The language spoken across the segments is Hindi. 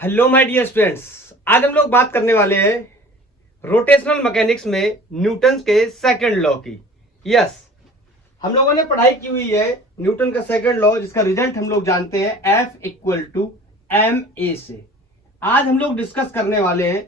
हेलो माय डियर स्टूडेंट्स, आज हम लोग बात करने वाले हैं रोटेशनल मैकेनिक्स में न्यूटन के सेकंड लॉ की। यस, हम लोगों ने पढ़ाई की हुई है न्यूटन का सेकंड लॉ, जिसका रिजल्ट हम लोग जानते हैं F इक्वल टू ma से। आज हम लोग डिस्कस करने वाले हैं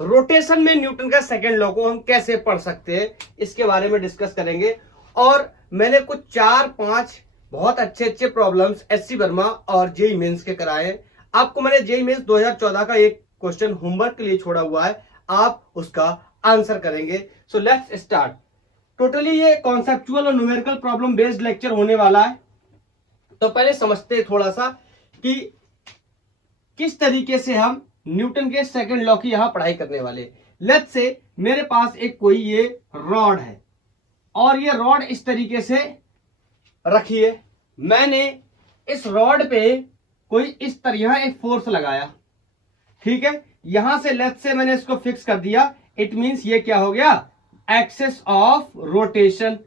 रोटेशन में न्यूटन का सेकंड लॉ को हम कैसे पढ़ सकते हैं, इसके बारे में डिस्कस करेंगे। और मैंने कुछ 4-5 बहुत अच्छे अच्छे प्रॉब्लम्स एससी वर्मा और जेई मेंस के कराए हैं। आपको मैंने जेई मेंस 2014 का एक क्वेश्चन होमवर्क के लिए छोड़ा हुआ है, आप उसका आंसर करेंगे। So let's start. टोटली ये कॉन्सेप्चुअल और न्यूमेरिकल प्रॉब्लम बेस्ड लेक्चर होने वाला है। तो पहले समझते हैं थोड़ा सा कि किस तरीके से हम न्यूटन के सेकंड लॉ की यहां पढ़ाई करने वाले। लेट्स से मेरे पास एक कोई ये रॉड है और ये रॉड इस तरीके से रखी है। मैंने इस रॉड पे कोई इस तरह एक फोर्स लगाया, ठीक है। यहां से लेट्स से मैंने इसको फिक्स कर दिया। इट मींस ये क्या हो गया, axis of rotation.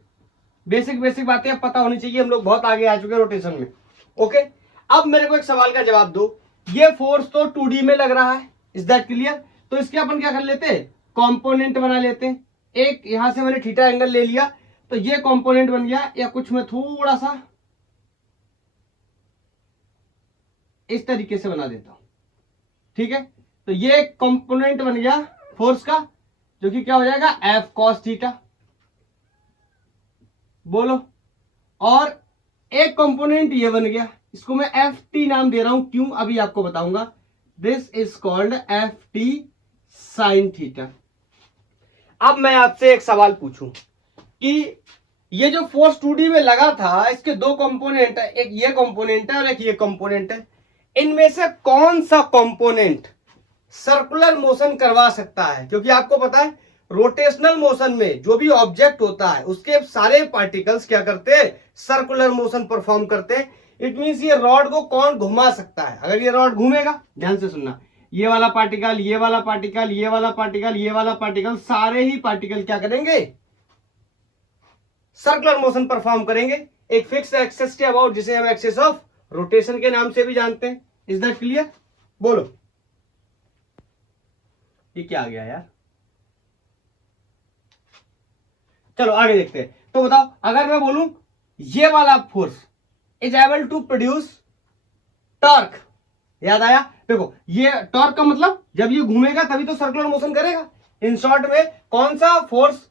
Basic basic बातें अब पता होनी चाहिए, हम लोग बहुत आगे आ चुके हैं रोटेशन में। ओके, अब मेरे को एक सवाल का जवाब दो। ये फोर्स तो 2D में लग रहा है, इज दैट क्लियर? तो इसके अपन क्या कर लेते हैं, कंपोनेंट बना लेते हैं। एक यहां से मैंने थीटा एंगल ले लिया, तो ये कंपोनेंट बन गया। या कुछ मैं थोड़ा सा इस तरीके से बना देता हूं, ठीक है। तो ये कंपोनेंट बन गया फोर्स का, जो कि क्या हो जाएगा, एफ कॉस थीटा। बोलो। और एक कंपोनेंट ये बन गया, इसको मैं एफ टी नाम दे रहा हूं, क्यों अभी आपको बताऊंगा। This is called F T sine theta. अब मैं आपसे एक सवाल पूछूं कि ये जो फोर्स 2D में लगा था, इसके दो कंपोनेंट है, एक ये कंपोनेंट है और एक ये कंपोनेंट है। इनमें से कौन सा कंपोनेंट सर्कुलर मोशन करवा सकता है? क्योंकि आपको पता है रोटेशनल मोशन में जो भी ऑब्जेक्ट होता है उसके सारे पार्टिकल्स क्या करते हैं, सर्कुलर मोशन परफॉर्म करते हैं। इट मींस ये रॉड को कौन घुमा सकता है? अगर ये रॉड घूमेगा, ध्यान से सुनना, ये वाला पार्टिकल, ये वाला पार्टिकल, ये वाला पार्टिकल, ये वाला पार्टिकल, सारे ही पार्टिकल क्या करेंगे, सर्कुलर मोशन परफॉर्म करेंगे एक फिक्स एक्सिस के अबाउट, जिसे हम एक्सिस ऑफ रोटेशन के नाम से भी जानते हैं। Is that clear? बोलो। ये क्या आ गया यार? चलो आगे देखते हैं। तो बताओ, अगर मैं बोलूं ये वाला force is able to produce torque, याद आया? देखो, ये टॉर्क का मतलब जब ये घूमेगा तभी तो सर्कुलर मोशन करेगा। इन शॉर्ट में कौन सा फोर्स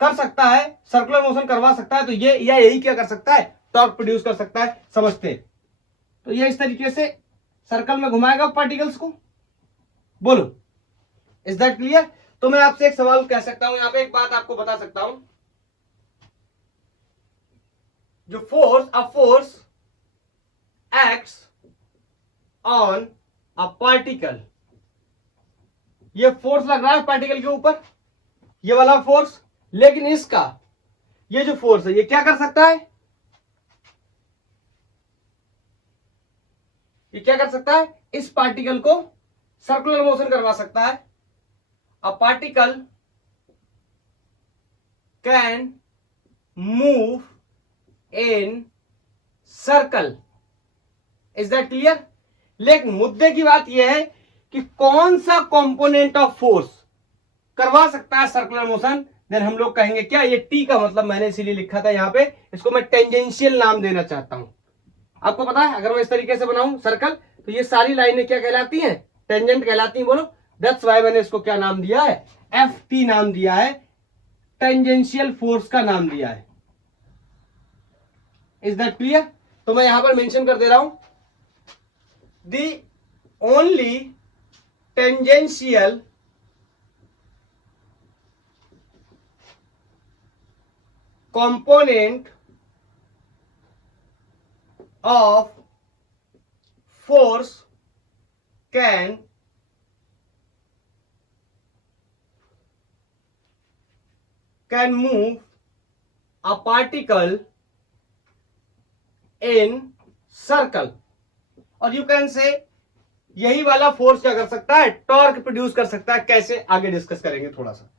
कर सकता है, सर्कुलर मोशन करवा सकता है? तो ये या यही क्या कर सकता है, टॉर्क प्रोड्यूस कर सकता है। समझते हैं? तो ये इस तरीके से सर्कल में घुमाएगा पार्टिकल्स को। बोलो, इज दैट क्लियर? तो मैं आपसे एक सवाल कह सकता हूं, यहां पे एक बात आपको बता सकता हूं। जो force acts on a particle, ये फोर्स लग रहा है पार्टिकल के ऊपर, ये वाला फोर्स। लेकिन इसका ये जो फोर्स है ये क्या कर सकता है, ये क्या कर सकता है, इस पार्टिकल को सर्कुलर मोशन करवा सकता है। A particle can move in circle. Is that clear? लेकिन मुद्दे की बात यह है कि कौन सा कंपोनेंट ऑफ फोर्स करवा सकता है सर्कुलर मोशन। देन हम लोग कहेंगे क्या, ये टी का मतलब मैंने इसीलिए लिखा था यहां पे, इसको मैं टेंजेंशियल नाम देना चाहता हूं। आपको पता है अगर मैं इस तरीके से बनाऊं सर्कल, तो ये सारी लाइनें क्या कहलाती हैं, टेंजेंट कहलाती हैं। बोलो, दैट्स व्हाई मैंने इसको क्या नाम दिया है, एफ टी नाम दिया है, टेंजेंशियल फोर्स का नाम दिया है। Is that clear? तो मैं यहां पर मेंशन कर दे रहा हूं, the only tangential component of force can move a particle in circle। और यू कैन से यही वाला फोर्स क्या कर सकता है, टॉर्क प्रोड्यूस कर सकता है। कैसे, आगे डिस्कस करेंगे थोड़ा सा।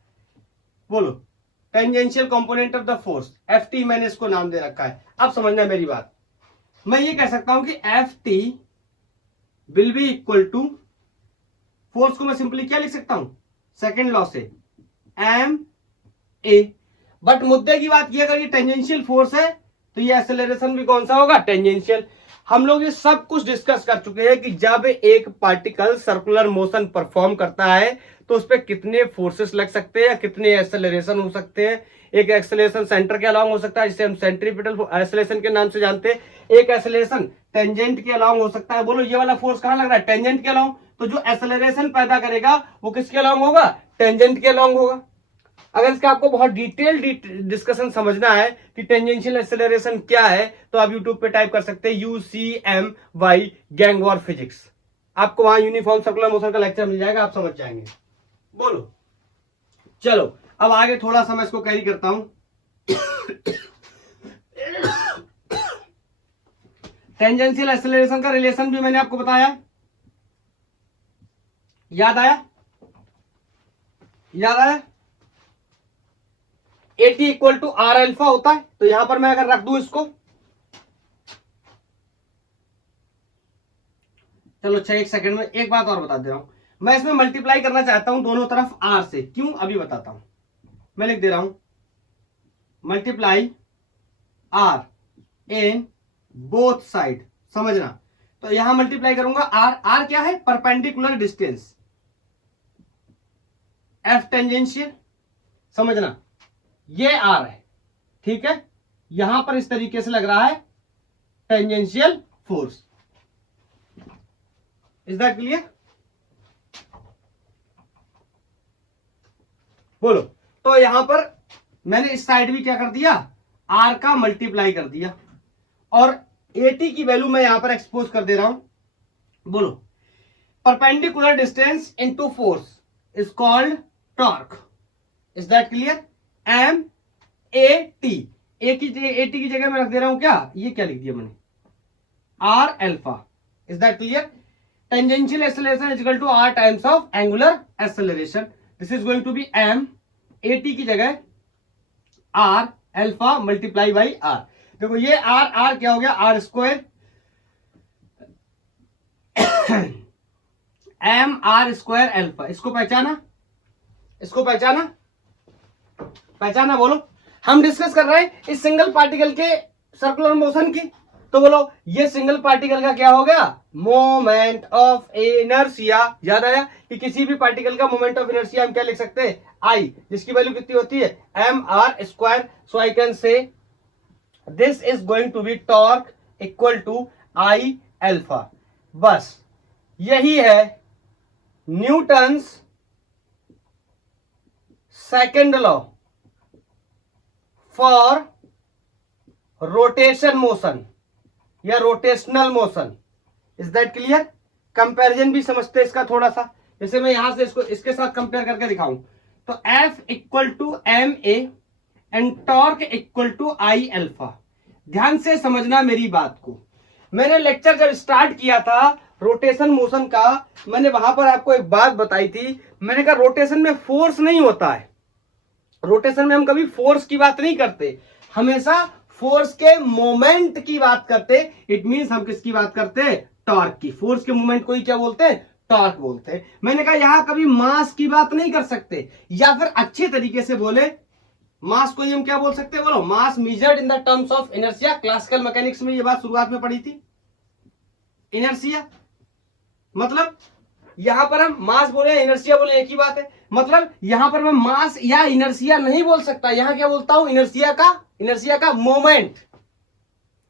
बोलो, tangential component of the force, F T मैंने इसको नाम दे रखा है। अब समझना मेरी बात, मैं ये कह सकता हूं कि F T will be equal to, force को मैं सिंपली क्या लिख सकता हूं, सेकेंड लॉ से, एम ए। बट मुद्दे की बात यह, अगर ये टेंजेंशियल फोर्स है तो ये एक्सेलरेशन भी कौन सा होगा, टेंजेंशियल। हम लोग ये सब कुछ डिस्कस कर चुके हैं कि जब एक पार्टिकल सर्कुलर मोशन परफॉर्म करता है तो उस पर कितने फोर्सेस लग सकते हैं या कितने एक्सेलरेशन हो सकते हैं। एक एक्सेलरेशन सेंटर के अलाउंग हो सकता है जिसे हम सेंट्रीपिटल एक्सेलरेशन के नाम से जानते हैं, एक एक्सेलरेशन टेंजेंट के अलाउंग हो सकता है। बोलो ये वाला फोर्स कहां लग रहा है, टेंजेंट के अलाउंग। तो जो एक्सेलरेशन पैदा करेगा वो किसके अलाउंग होगा, टेंजेंट के अलाउंग होगा। अगर इसका आपको बहुत डिटेल डिस्कशन समझना है कि टेंजेंशियल एक्सेलरेशन क्या है तो आप यूट्यूब पे टाइप कर सकते हैं UCMY गैंग वॉर फिजिक्स, आपको वहां यूनिफॉर्म सर्कुलर मोशन का लेक्चर मिल जाएगा, आप समझ जाएंगे। बोलो चलो अब आगे थोड़ा सा मैं इसको कैरी करता हूं। टेंजेंशियल एक्सेलरेशन का रिलेशन भी मैंने आपको बताया, याद आया, याद आया। AT equal to are alpha होता है। तो यहां पर मैं अगर रख दूं इसको, चलो 1 सेकंड में एक बात और बता दे रहा हूं, मैं इसमें मल्टीप्लाई करना चाहता हूं दोनों तरफ आर से। क्यों, अभी बताता हूं। मैं लिख दे रहा हूं multiply R in both side, समझना। तो यहां मल्टीप्लाई करूंगा आर, आर क्या है, परपेंडिकुलर डिस्टेंस, एफ टेंजेंशियल, समझना ये आर है, ठीक है। यहां पर इस तरीके से लग रहा है tangential force. Is that clear, बोलो। तो यहां पर मैंने इस साइड भी क्या कर दिया, आर का मल्टीप्लाई कर दिया, और AT की वैल्यू मैं यहां पर एक्सपोज कर दे रहा हूं। बोलो, perpendicular distance into force is called torque. Is that clear, M AT, AT की जगह मैं रख दे रहा हूं क्या, ये क्या लिख दिया मैंने, R alpha. Is that clear, tangential acceleration is equal to R times of angular acceleration. This is going to be M, AT की जगह R alpha multiply by R. देखो ये आर, आर क्या हो गया, R square, M are square alpha. इसको पहचाना, इसको पहचाना, पहचाना। बोलो, हम डिस्कस कर रहे हैं इस सिंगल पार्टिकल के सर्कुलर मोशन की। तो बोलो ये सिंगल पार्टिकल का क्या हो गया, मोमेंट ऑफ इनर्शिया। याद आया कि किसी भी पार्टिकल का मोमेंट ऑफ इनर्शिया हम क्या लिख सकते हैं, आई, जिसकी वैल्यू कितनी होती है, M are square. So I can say this is going to be torque equal to I alpha. बस यही है Newton's second law for rotation motion या rotational motion. Is that clear, comparison भी समझते हैं इसका थोड़ा सा। जैसे मैं यहां से इसको इसके साथ कंपेयर करके दिखाऊं तो F equal to M A and torque equal to I alpha. ध्यान से समझना मेरी बात को। मैंने लेक्चर जब स्टार्ट किया था रोटेशन मोशन का, मैंने वहां पर आपको एक बात बताई थी। मैंने कहा रोटेशन में फोर्स नहीं होता है, रोटेशन में हम कभी फोर्स की बात नहीं करते, हमेशा फोर्स के मोमेंट की बात करते। इट मींस हम किसकी बात करते हैं, टॉर्क की। फोर्स के मोमेंट को ही क्या बोलते हैं, टॉर्क बोलते हैं। मैंने कहा यहां कभी मास की बात नहीं कर सकते, या फिर अच्छे तरीके से बोले मास को ही हम क्या बोल सकते हैं, बोलो, mass measured in the terms of inertia. Classical mechanics में ये बात शुरुआत में पढ़ी थी। इनर्शिया मतलब यहां पर हम मास बोले इनर्शिया बोले एक ही बात है। मतलब यहां पर मैं मास या इनर्शिया नहीं बोल सकता, यहां क्या बोलता हूं, इनर्शिया का मोमेंट,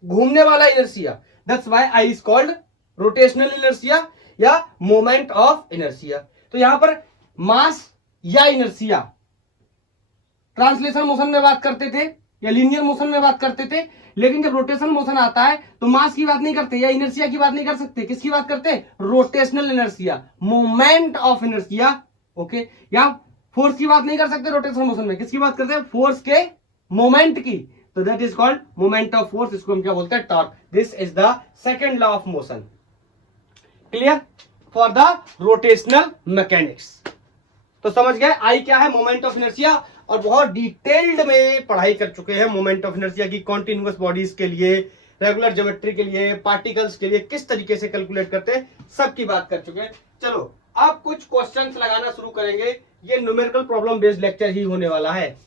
घूमने वाला inertia. That's why I is called rotational inertia या मोमेंट ऑफ इनर्शिया। तो यहां पर मास या इनर्शिया ट्रांसलेशन मोशन में बात करते थे या लीनियर मोशन में बात करते थे, लेकिन जब रोटेशनल मोशन आता है तो मास की बात नहीं करते या इनर्शिया की बात नहीं कर सकते। किसकी बात करते हैं, rotational inertia, moment of inertia. Okay, या फोर्स की बात नहीं कर सकते रोटेशनल मोशन में। किसकी बात करते हैं, फोर्स के मोमेंट की। तो that is called moment of force, इसको हम क्या बोलते हैं, torque. This is the second law of motion. Clear for the rotational mechanics. तो समझ गए आई क्या है, मोमेंट ऑफ इनर्शिया। और बहुत डिटेल्ड में पढ़ाई कर चुके हैं मोमेंट ऑफ इनर्शिया की कॉन्टिन्यूअस बॉडीज के लिए, रेगुलर ज्योमेट्री के लिए, पार्टिकल्स के लिए किस तरीके से कैलकुलेट करते हैं, सबकी बात कर चुके हैं। चलो अब कुछ क्वेश्चंस लगाना शुरू करेंगे। ये न्यूमेरिकल प्रॉब्लम बेस्ड लेक्चर ही होने वाला है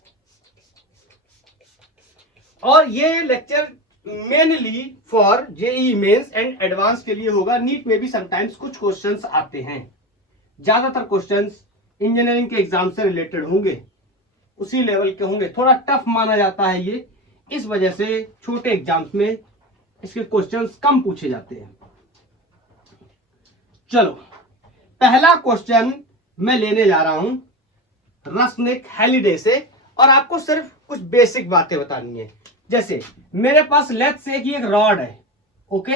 और ये lecture mainly for JEE Mains and advance के लिए होगा। नीट में भी समटाइम्स कुछ क्वेश्चंस आते हैं, ज्यादातर क्वेश्चंस इंजीनियरिंग के एग्जाम से रिलेटेड होंगे, उसी लेवल के होंगे। थोड़ा टफ माना जाता है ये, इस वजह से छोटे एग्जाम्स में इसके क्वेश्चंस कम पूछे जाते हैं। चलो पहला क्वेश्चन मैं लेने जा रहा हूं रसनिक हैलिडे से और आपको सिर्फ कुछ बेसिक बातें बतानी है। जैसे मेरे पास लेट्स से एक रॉड है, ओके,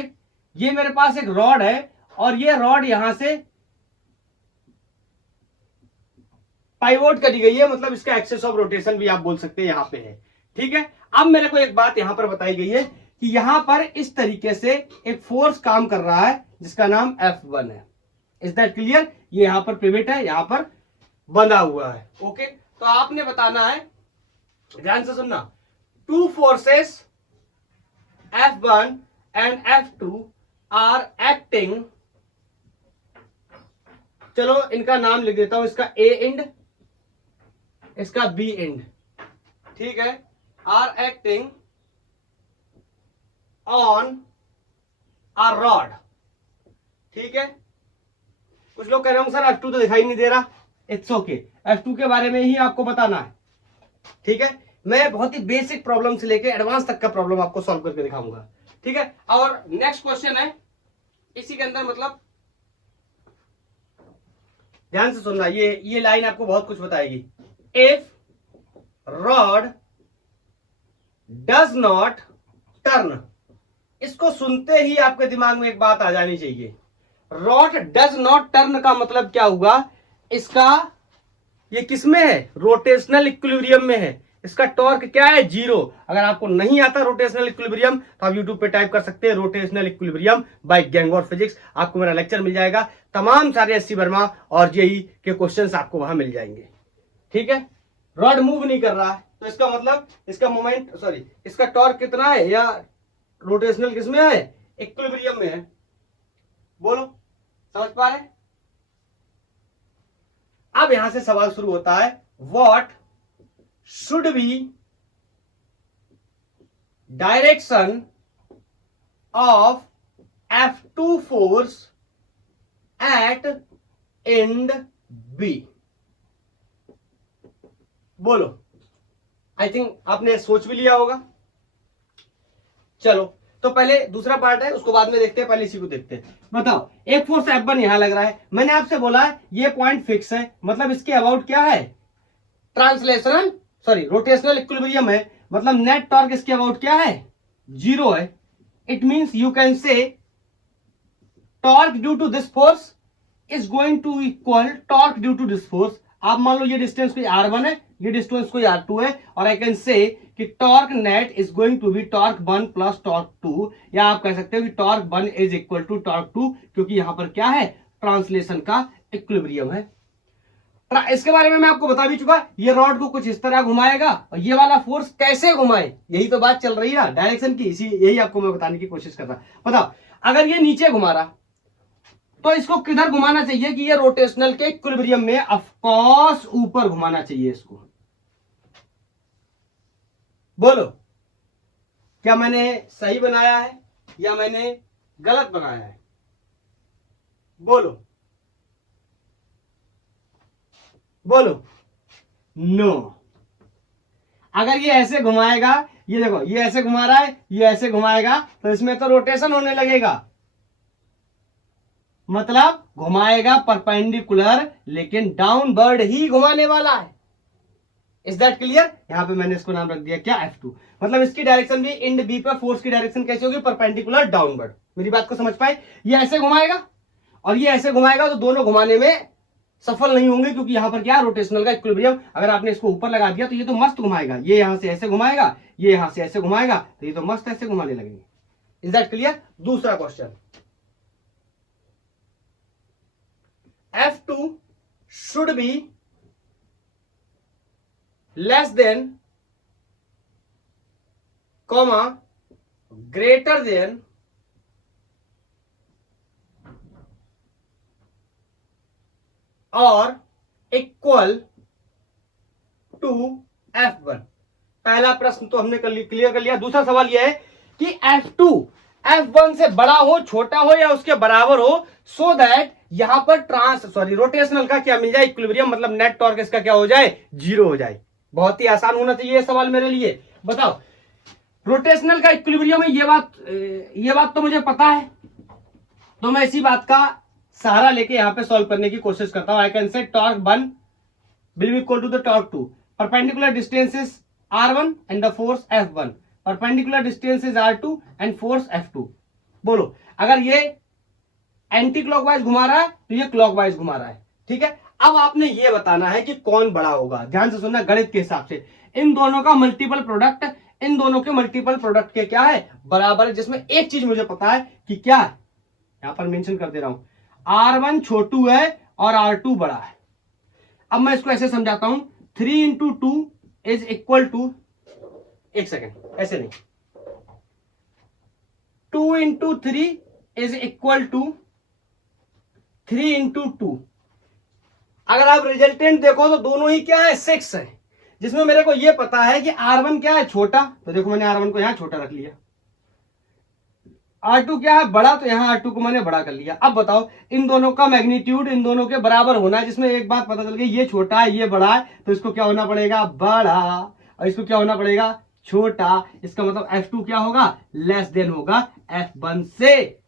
ये मेरे पास एक रॉड है और ये रॉड यहां से पाइवोट करी गई है, मतलब इसका एक्सेस ऑफ रोटेशन भी आप बोल सकते हैं यहां पे है, ठीक है। अब मेरे को एक बात यहां पर बताई गई है कि यहां पर इस तरीके से एक फोर्स काम कर रहा है जिसका नाम F1 है। Is that clear? ये यहां पर पिवट है, यहां पर बंधा हुआ है, ओके। तो आपने बताना है, ध्यान से सुनना, two forces F1 and F2 are acting, चलो इनका नाम लिख देता हूं, इसका A एंड इसका B एंड, ठीक है, are acting on a rod, ठीक है। कुछ लोग कह रहे होंगे सर F2 तो दिखाई नहीं दे रहा, इट्स ओके, F2 के बारे में ही आपको बताना है, ठीक है। मैं बहुत ही बेसिक प्रॉब्लम से लेके एडवांस तक का प्रॉब्लम आपको सॉल्व करके दिखाऊंगा, ठीक है। और नेक्स्ट क्वेश्चन है इसी के अंदर, मतलब ध्यान से सुनना, ये लाइन आपको बहुत कुछ बताएगी। If rod does not turn, इसको सुनते ही आपके दिमाग में एक बात आ जानी चाहिए, रॉड डज नॉट टर्न का मतलब क्या हुआ, इसका ये किसमें है, रोटेशनल इक्विलिब्रियम में है, इसका टॉर्क क्या है, 0। अगर आपको नहीं आता रोटेशनल इक्विलिब्रियम तो आप यूट्यूब पे टाइप कर सकते हैं रोटेशनल इक्विलिब्रियम बाय गैंग और फिजिक्स, आपको मेरा लेक्चर मिल जाएगा, तमाम सारे एससी वर्मा और जेई के क्वेश्चंस आपको वहां मिल जाएंगे, ठीक है। रॉड मूव नहीं कर रहा है तो इसका मतलब इसका मोमेंट सॉरी इसका टॉर्क कितना है, या रोटेशनल किसमें है, इक्विलिब्रियम में है, बोलो समझ पा रहे। अब यहां से सवाल शुरू होता है, what should be direction of F2 force at and B, बोलो। आई थिंक आपने सोच भी लिया होगा। चलो तो पहले दूसरा पार्ट है, उसको बाद में देखते हैं, पहले इसी को देखते हैं। बताओ, एक फोर्स F1 यहां लग रहा है, मैंने आपसे बोला ये पॉइंट फिक्स है, मतलब इसके अबाउट क्या है, ट्रांसलेशनल सॉरी रोटेशनल इक्विलिब्रियम है, मतलब नेट टॉर्क इसके अबाउट क्या है, 0 है। It means you can say torque due to this force is going to equal torque due to this force. आप मान लो ये डिस्टेंस कोई R1 है, ये डिस्टेंस कोई R2 है, और आई कैन से कि torque net is going to be torque 1 plus torque 2, या आप कह सकते हो कि torque 1 is equal to torque 2, क्योंकि यहां पर क्या है, ट्रांसलेशन का इक्विलिब्रियम है। इसके बारे में मैं आपको बता भी चुका, ये रॉड को कुछ इस तरह घुमाएगा और ये वाला फोर्स कैसे घुमाए, यही तो बात चल रही है ना डायरेक्शन की, इसी यही आपको मैं बताने की कोशिश कर रहा। बताओ अगर ये नीचे घुमा रहा तो इसको किधर घुमाना चाहिए कि ये रोटेशनल के इक्विलिब्रियम में, ऑफ कोर्स ऊपर घुमाना चाहिए इसको। बोलो क्या मैंने सही बनाया है या मैंने गलत बनाया है, बोलो बोलो। नो, अगर ये ऐसे घुमाएगा, ये देखो ये ऐसे घुमा रहा है, ये ऐसे घुमाएगा तो इसमें तो रोटेशन होने लगेगा, मतलब घुमाएगा परपेंडिकुलर लेकिन डाउनवर्ड ही घुमाने वाला है। Is that clear? यहां पे मैंने इसको नाम रख दिया क्या, F2, मतलब इसकी डायरेक्शन भी इंड B पर फोर्स की डायरेक्शन कैसे होगी, परपेंडिकुलर डाउनवर्ड। मेरी बात को समझ पाए? ये ऐसे घुमाएगा और ये ऐसे घुमाएगा तो दोनों घुमाने में सफल नहीं होंगे, क्योंकि यहां पर क्या रोटेशनल का इक्विलिब्रियम, अगर आपने इसको ऊपर लगा दिया तो ये तो मस्त घुमाएगा, ये यहां से ऐसे घुमाएगा, ये यहां से ऐसे घुमाएगा, तो ये तो मस्त ऐसे घुमाने लगेंगे। Is that clear? दूसरा question, F2 should be less than, comma greater than और इक्वल टू F1। पहला प्रश्न तो हमने क्लियर कर लिया। दूसरा सवाल यह है कि F2 F1 से बड़ा हो, छोटा हो या उसके बराबर हो, सो दैट यहां पर रोटेशनल का क्या मिल जाए, इक्विलिब्रियम, मतलब नेट टॉर्क इसका क्या हो जाए, 0 हो जाए। बहुत ही आसान होना चाहिए ये सवाल मेरे लिए। बताओ रोटेशनल का इक्विलिब्रियम है, ये बात तो मुझे पता है, तो मैं इसी बात का सहारा लेके यहां पे सॉल्व करने की कोशिश करता हूं। आई can say torque 1 will be equal to the torque 2. Perpendicular distance is R1 and the force F1. Perpendicular distance is R2 and force F2. बोलो, अगर ये एंटी क्लॉकवाइज घुमा रहा है तो ये क्लॉकवाइज घुमा रहा है, ठीक है। अब आपने ये बताना है कि कौन बड़ा होगा। ध्यान से सुनना, गणित के हिसाब से इन दोनों का मल्टीपल प्रोडक्ट, इन दोनों के मल्टीपल प्रोडक्ट के क्या है, बराबर है। जिसमें एक चीज मुझे पता है कि क्या है, यहां पर मेंशन कर दे रहा हूं, R1 छोटू है और R2 बड़ा है। अब मैं इसको ऐसे समझाता हूं, 3 इंटू 2 इज इक्वल टू, एक सेकेंड, ऐसे नहीं, 2 into 3 is equal to 3 into 2। अगर आप रिजल्टेंट देखो तो दोनों ही क्या है, 6 है। जिसमें मेरे को यह पता है कि R1 क्या है, छोटा, तो देखो मैंने R1 को यहां छोटा रख लिया। R2 क्या है, बड़ा, तो यहां R2 को मैंने बड़ा कर लिया। अब बताओ इन दोनों का मैग्नीट्यूड इन दोनों के बराबर होना है। जिसमें एक बात पता चल गई, ये छोटा है ये बड़ा है, तो इसको क्या होना पड़ेगा, बड़ा, और इसको क्या होना पड़ेगा, छोटा। इसका मतलब F2 क्या होगा, लेस देन होगा F1 से।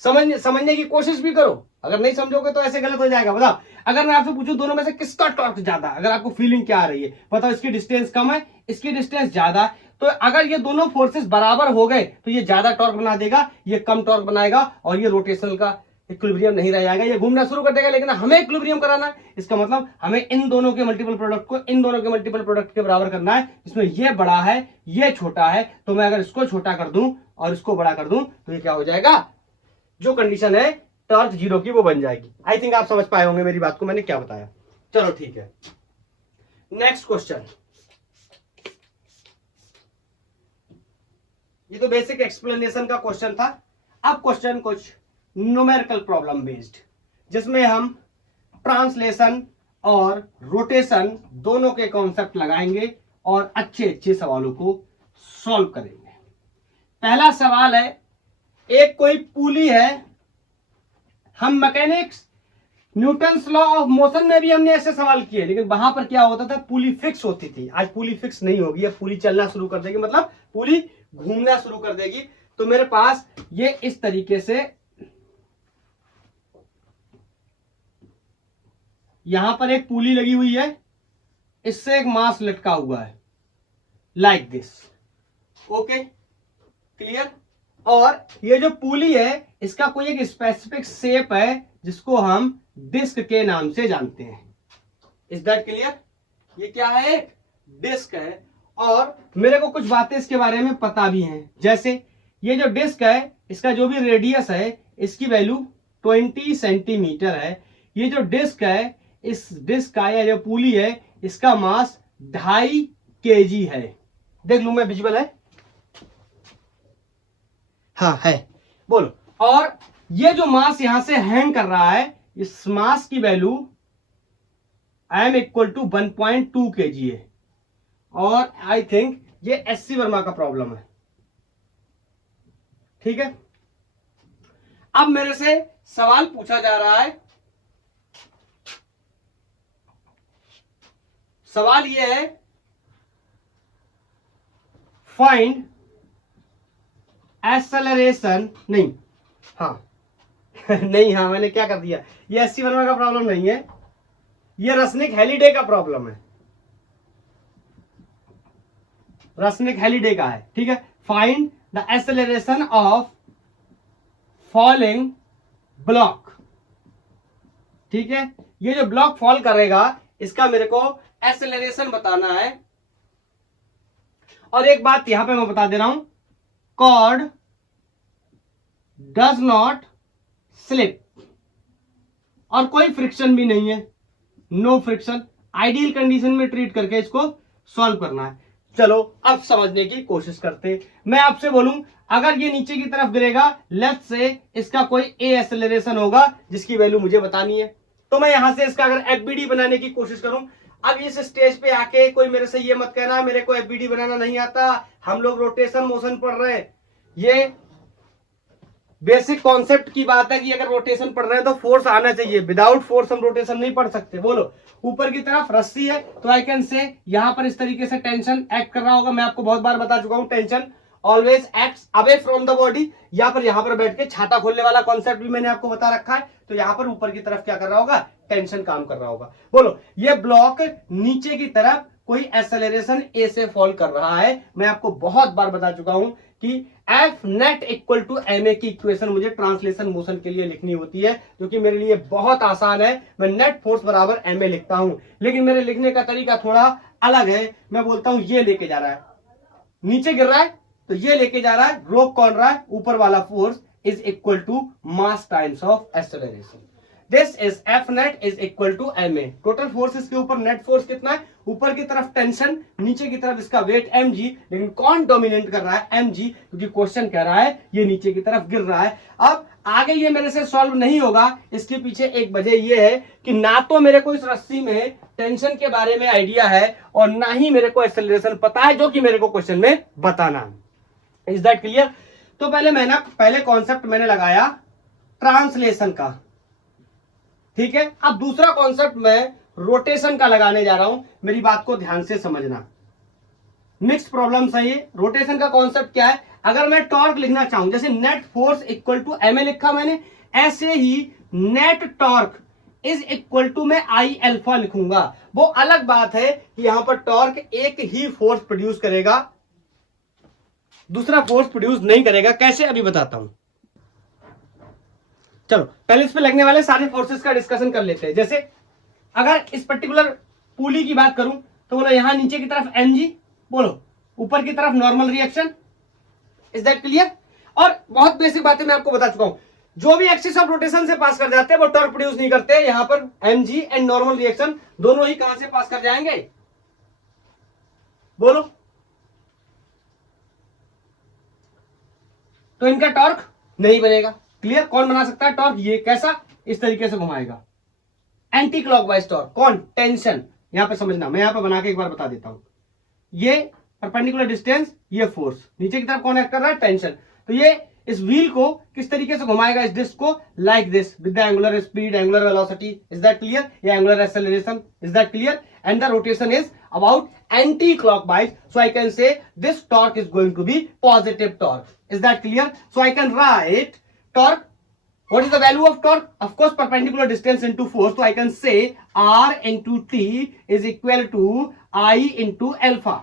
समझने की कोशिश भी करो, अगर नहीं समझोगे तो ऐसे गलत हो जाएगा। बताओ अगर मैं आपसे पूछूं दोनों में से किसका टॉर्क ज्यादा, अगर आपको फीलिंग क्या आ रही है, बताओ इसकी डिस्टेंस कम है, इसकी डिस्टेंस ज्यादा है, तो अगर ये दोनों फोर्सेस बराबर हो गए तो ये ज्यादा टॉर्क बना देगा, ये कम टॉर्क बनाएगा, और ये रोटेशनल का इक्विलिब्रियम नहीं रह जाएगा, ये घूमना शुरू कर देगा। लेकिन हमें इक्विलिब्रियम कराना है, इसका मतलब हमें इन दोनों के मल्टीपल प्रोडक्ट को इन दोनों के मल्टीपल प्रोडक्ट के बराबर करना है। जिसमें ये बड़ा है ये छोटा है, तो मैं अगर इसको छोटा कर दूं और इसको बड़ा कर दूं तो ये क्या हो जाएगा, जो कंडीशन है टॉर्क 0 की वो बन जाएगी। आई थिंक आप समझ पाए होंगे मेरी बात को, मैंने क्या बताया। चलो ठीक है, नेक्स्ट क्वेश्चन। ये तो बेसिक एक्सप्लेनेशन का क्वेश्चन था। अब क्वेश्चन कुछ न्यूमेरिकल प्रॉब्लम बेस्ड, जिसमें हम ट्रांसलेशन और रोटेशन दोनों के कॉन्सेप्ट लगाएंगे और अच्छे सवालों को सॉल्व करेंगे। पहला सवाल है, एक कोई पुली है, हम mechanics Newton's law of motion में भी हमने ऐसे सवाल किए, लेकिन वहां पर क्या होता था, पुली फिक्स होती थी। आज पुली फिक्स नहीं होगी, अब पुली चलना शुरू कर देगी, मतलब पुली घूमना शुरू कर देगी। तो मेरे पास ये इस तरीके से यहां पर एक पुली लगी हुई है, इससे एक मास लटका हुआ है, लाइक दिस। Okay, clear. और ये जो पुली है इसका कोई एक स्पेसिफिक शेप है जिसको हम डिस्क के नाम से जानते हैं। Is that clear? ये क्या है, एक डिस्क है। और मेरे को कुछ बातें इसके बारे में पता भी हैं, जैसे ये जो डिस्क है इसका जो भी रेडियस है इसकी वैल्यू 20 सेंटीमीटर है। ये जो डिस्क है, इस डिस्क का या जो पुली है इसका मास 2.5 kg है। देख लूं मैं, विजुअल है, हाँ है, बोलो। और ये जो मास यहां से हैंग कर रहा है, इस मास की value I am equal to 1.2 kg है। और आई थिंक ये SC वर्मा का प्रॉब्लम है, ठीक है। अब मेरे से सवाल पूछा जा रहा है, सवाल ये है, फाइंड एक्सेलरेशन, नहीं हाँ नहीं हाँ, मैंने क्या कर दिया, ये SC वर्मा का प्रॉब्लम नहीं है, ये रसनिक हैलिडे का प्रॉब्लम है, रसनिक हैलिडे का है, ठीक है। Find the acceleration of falling block, ठीक है। ये जो ब्लॉक फॉल करेगा इसका मेरे को एक्सेलरेशन बताना है। और एक बात यहां पे मैं बता दे रहा हूं, कॉर्ड डज नॉट स्लिप, और कोई फ्रिक्शन भी नहीं है, नो फ्रिक्शन। आइडियल कंडीशन में ट्रीट करके इसको सॉल्व करना है। चलो अब समझने की कोशिश करते। मैं आपसे बोलूं, अगर ये नीचे की तरफ गिरेगा, लेफ्ट से इसका कोई ए एक्सेलरेशन होगा जिसकी वैल्यू मुझे बतानी है। तो मैं यहां से इसका अगर एफबीडी बनाने की कोशिश करूं, अब इस स्टेज पे आके कोई मेरे से ये मत कहना मेरे को एफबीडी बनाना नहीं आता, हम लोग रोटेशन मोशन पढ़ रहे हैं। ये बेसिक कॉन्सेप्ट की बात है कि अगर रोटेशन पढ़ रहे हैं तो फोर्स आना चाहिए, विदाउट फोर्स हम रोटेशन नहीं पढ़ सकते। बोलो, ऊपर की तरफ रस्सी है तो आई कैन से यहां पर इस तरीके से टेंशन एक्ट कर रहा होगा। मैं आपको बहुत बार बता चुका हूं, tension always acts away from the body. यहां पर बैठ के छाता खोलने वाला कॉन्सेप्ट भी मैंने आपको बता रखा है। तो यहां पर ऊपर की तरफ क्या कर रहा होगा, टेंशन काम कर रहा होगा। बोलो, ये ब्लॉक नीचे की तरफ कोई एक्सेलरेशन ए से फॉल कर रहा है। मैं आपको बहुत बार बता चुका हूं कि F net equal to M A की इक्वेशन मुझे ट्रांसलेशन मोशन के लिए लिखनी होती है, जो कि मेरे लिए बहुत आसान है। मैं नेट फोर्स बराबर एम ए लिखता हूं, लेकिन मेरे लिखने का तरीका थोड़ा अलग है। मैं बोलता हूं ये लेके जा रहा है, नीचे गिर रहा है तो ये लेके जा रहा है, रोक कौन रहा है, ऊपर वाला force is equal to mass times of acceleration. This is F net is equal to M A. Total force इसके ऊपर नेट फोर्स कितना है, ऊपर की तरफ टेंशन, नीचे की तरफ इसका वेट एम जी, लेकिन कौन डोमिनेट कर रहा है, एम जी, क्योंकि क्वेश्चन कह रहा है ये नीचे की तरफ गिर रहा है। अब आगे ये मेरे से सॉल्व नहीं होगा, इसके पीछे एक वजह ये है कि ना तो मेरे को इस रस्सी में टेंशन के बारे में आइडिया है और ना ही मेरे को पता है, जो कि मेरे को क्वेश्चन में बताना। Is that clear? तो पहले कॉन्सेप्ट मैंने लगाया ट्रांसलेशन का, ठीक है। अब दूसरा कॉन्सेप्ट मैं रोटेशन का लगाने जा रहा हूं, मेरी बात को ध्यान से समझना। मिक्स प्रॉब्लम सही है। रोटेशन का कॉन्सेप्ट क्या है, अगर मैं टॉर्क लिखना चाहूं, जैसे net force equal to M A लिखा मैंने, ऐसे ही net torque is equal to मैं आई एल्फा लिखूंगा। वो अलग बात है कि यहां पर टॉर्क एक ही फोर्स प्रोड्यूस करेगा, दूसरा फोर्स प्रोड्यूस नहीं करेगा। कैसे, अभी बताता हूं। चलो पहले इस पे लगने वाले सारे फोर्सेस का डिस्कशन कर लेते हैं। जैसे अगर इस पर्टिकुलर पुली की बात करूं तो बोलो यहां नीचे की तरफ एम जी, बोलो ऊपर की तरफ normal reaction. Is that clear? और बहुत बेसिक बातें मैं आपको बता चुका हूं, जो भी एक्सिस ऑफ रोटेशन से पास कर जाते हैं वो टॉर्क प्रोड्यूस नहीं करते। यहां पर M G and normal reaction दोनों ही कहां से पास कर जाएंगे, बोलो? तो इनका टॉर्क नहीं बनेगा। क्लियर? कौन बना सकता है टॉर्क? ये कैसा, इस तरीके से घुमाएगा, एंटी क्लॉकवाइज टॉर्क। कौन? टेंशन। यहां पे समझना, मैं यहां पे बना के एक बार बता देता हूं। ये परपेंडिकुलर डिस्टेंस, ये फोर्स, नीचे की तरफ कौन एक्ट कर रहा है, टेंशन। तो ये इस व्हील को किस तरीके से घुमाएगा, इस डिस्क को, like this, with the angular speed, angular velocity. Is that clear? या angular acceleration. Is that clear? And the rotation is about anti-clockwise, so I can say this torque is going to be positive torque. Is that clear? So I can write torque. What is the value of torque? Of course, perpendicular distance into force. So I can say R into T is equal to I into alpha.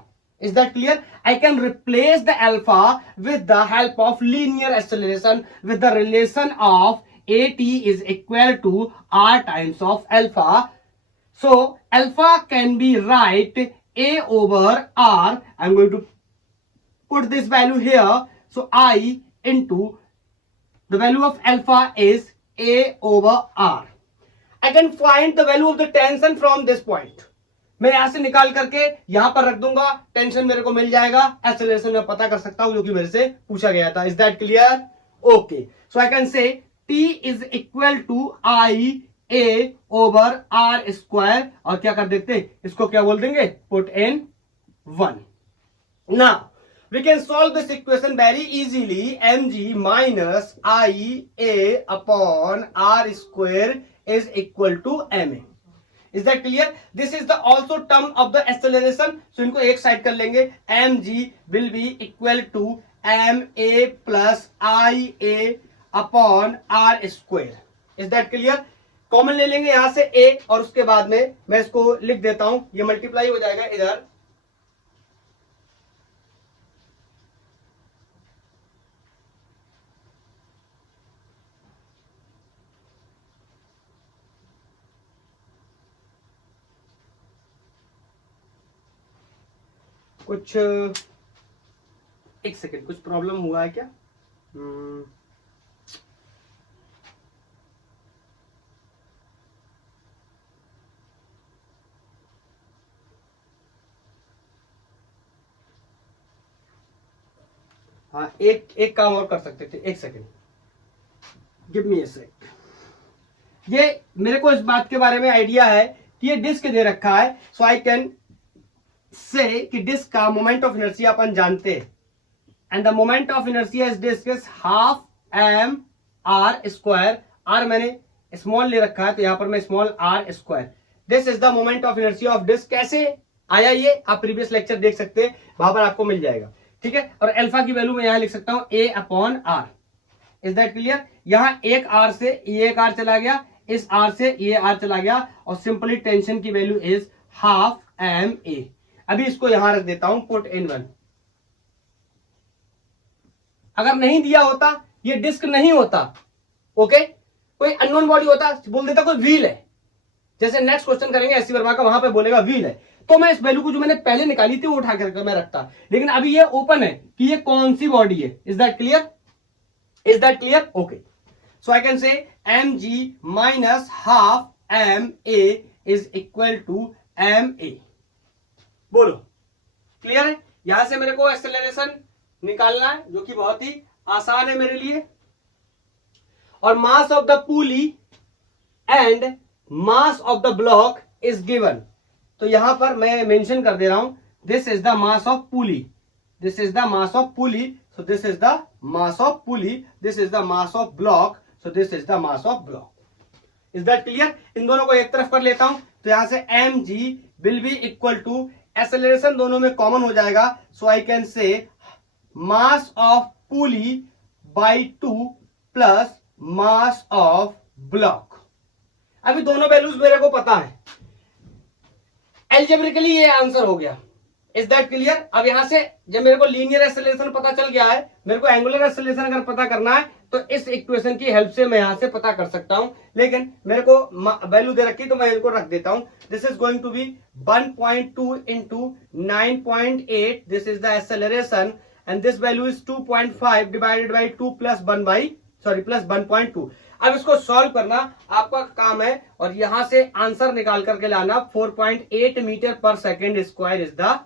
Is that clear? I can replace the alpha with the help of linear acceleration with the relation of AT is equal to R times of alpha. So alpha can be write A over R. I'm going to put this value here. So I into the value of alpha is A over R. I can find the value of the tension from this point. मैं यहां से निकाल करके यहां पर रख दूंगा, टेंशन मेरे को मिल जाएगा, एक्सेलरेशन मैं पता कर सकता हूं, जो कि मेरे से पूछा गया था। Is that clear? Okay, so I can say T is equal to I A over R square, और क्या कर देते, इसको क्या बोल देंगे, put in 1। Now we can solve this equation very easily. mg minus ia upon r square is equal to ma. Is that clear? This is the also term of the acceleration. So इनको एक साइड कर लेंगे, mg will be equal to ma plus ia upon r square. Is that clear? Common ले लेंगे यहां से a, और उसके बाद में मैं इसको लिख देता हूं, ये मल्टीप्लाई हो जाएगा इधर, कुछ एक सेकेंड, कुछ प्रॉब्लम हुआ है क्या? हाँ, एक काम और कर सकते थे, एक सेकेंड, गिव मी ए सेक। ये मेरे को इस बात के बारे में आइडिया है कि ये डिस्क दे रखा है, सो आई कैन से कि डिस्क का मोमेंट ऑफ इनर्शिया अपन जानते हैं, and the moment of inertia is disc is half M R square. R मैंने स्मॉल ले रखा है तो यहां पर मैं small R square. This is the moment of inertia of disc. कैसे आया ये आप प्रीवियस लेक्चर देख सकते हैं, वहां पर आपको मिल जाएगा, ठीक है। और अल्फा की वैल्यू मैं यहां लिख सकता हूं A upon R. Is that clear? यहां एक आर से ये एक आर चला गया, इस आर से ये आर चला गया, और सिंपली टेंशन की value is half M A. अभी इसको यहां रख देता हूं, पुट इन 1। अगर नहीं दिया होता, ये डिस्क नहीं होता, ओके, कोई अननोन बॉडी होता, बोल देता कोई व्हील है, जैसे नेक्स्ट क्वेश्चन करेंगे एससी वर्मा का, वहां पे बोलेगा व्हील है, तो मैं इस वैल्यू को जो मैंने पहले निकाली थी वो उठा करके मैं रखता। लेकिन अभी ये ओपन है कि ये कौन सी बॉडी है। Is that clear? Is that clear? Okay, so I can say M G minus half M A is equal to M A. बोलो क्लियर है? यहां से मेरे को एक्सेलरेशन निकालना है, जो कि बहुत ही आसान है मेरे लिए, और mass of the pulley and mass of the block is given. तो यहां पर मैं मेंशन कर दे रहा हूं, this is the mass of pulley, this is the mass of pulley, so this is the mass of pulley, this is the mass of block, so this is the mass of block. Is that clear? इन दोनों को एक तरफ कर लेता हूं, तो यहां से M G will be equal to, acceleration दोनों में कॉमन हो जाएगा, so I can say mass of pulley by 2 plus mass of block. अभी दोनों वैल्यूज मेरे को पता है, एल्जेब्रिकली ये आंसर हो गया। Is that clear? अब यहां से जब मेरे को लीनियर एक्सेलरेशन पता चल गया है, मेरे को एंगुलर एक्सेलरेशन अगर पता करना है तो इस इक्वेशन की हेल्प से मैं यहां से पता कर सकता हूं। लेकिन मेरे को वैल्यू दे रखी तो मैं इनको रख देता हूं। This is going to be 1.2 into 9.8, this is the acceleration, and this value is 2.5 divided by 2 plus 1.2। अब इसको सॉल्व करना आपका काम है, और यहां से आंसर निकाल करके लाना 4.8 metre per second square is the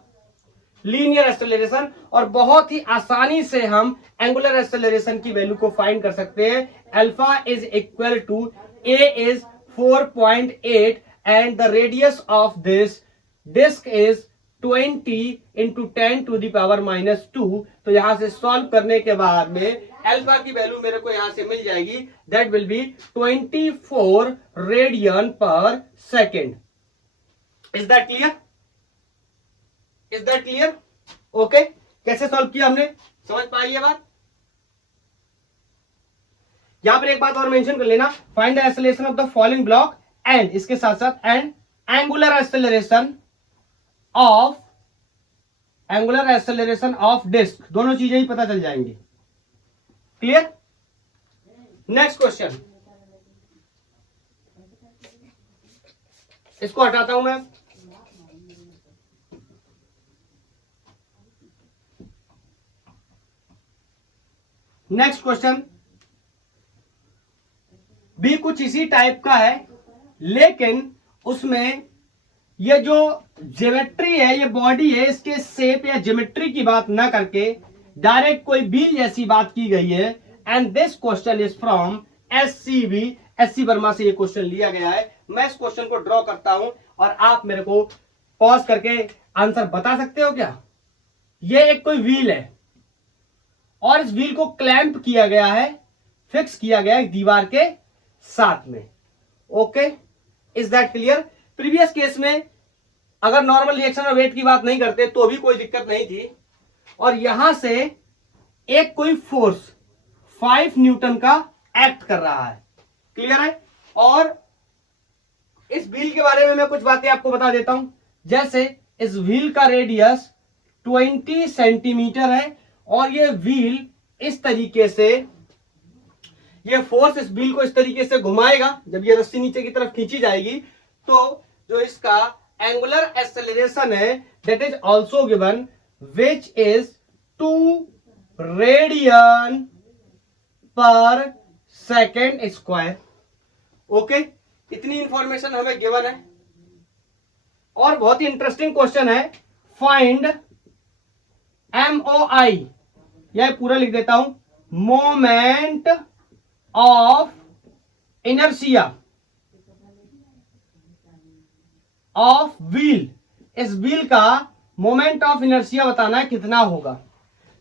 linear acceleration. और बहुत ही आसानी से हम एंगुलर एक्सेलरेशन की वैल्यू को फाइंड कर सकते हैं। Alpha is equal to A is 4.8 and the radius of this disc is 20 into 10 to the power -2। तो यहां से सॉल्व करने के बाद में अल्फा की वैल्यू मेरे को यहां से मिल जाएगी, दैट विल बी 24 रेडियन पर second. Is that clear? Is that clear? Okay, कैसे सॉल्व किया हमने, समझ पाई ये बात? यहां पर एक बात और मेंशन कर लेना, find the acceleration of the following block and इसके साथ साथ and angular acceleration of disc, दोनों चीजें ही पता चल जाएंगी। क्लियर? नेक्स्ट क्वेश्चन, इसको हटाता हूं मैं। नेक्स्ट क्वेश्चन भी कुछ इसी टाइप का है, लेकिन उसमें ये जो ज्योमेट्री है, ये बॉडी है, इसके शेप या ज्योमेट्री की बात ना करके डायरेक्ट कोई व्हील जैसी बात की गई है। And this question is from SCB, SC Verma से ये क्वेश्चन लिया गया है। मैं इस क्वेश्चन को ड्रॉ करता हूं और आप मेरे को पॉज करके आंसर बता सकते हो क्या? ये एक कोई व्हील है और इस व्हील को क्लैंप किया गया है, फिक्स किया गया है दीवार के साथ में। Okay, is that clear? Previous case में अगर नॉर्मल रिएक्शन और वेट की बात नहीं करते तो भी कोई दिक्कत नहीं थी, और यहां से एक कोई फोर्स 5 न्यूटन का एक्ट कर रहा है। क्लियर है? और इस व्हील के बारे में मैं कुछ बातें आपको बता देता हूं। जैसे इस व्हील का रेडियस 20 सेंटीमीटर है, और ये व्हील इस तरीके से, ये फोर्स इस व्हील को इस तरीके से घुमाएगा। जब ये रस्सी नीचे की तरफ खींची जाएगी तो जो इसका एंगुलर एक्सेलरेशन है that is also given, which is 2 radian पर सेकेंड स्क्वायर। ओके, इतनी इंफॉर्मेशन हमें गिवन है। और बहुत ही इंटरेस्टिंग क्वेश्चन है, फाइंड MOI या पूरा लिख देता हूं, moment of inertia of wheel. इस व्हील का मोमेंट ऑफ इनर्शिया बताना है कितना होगा।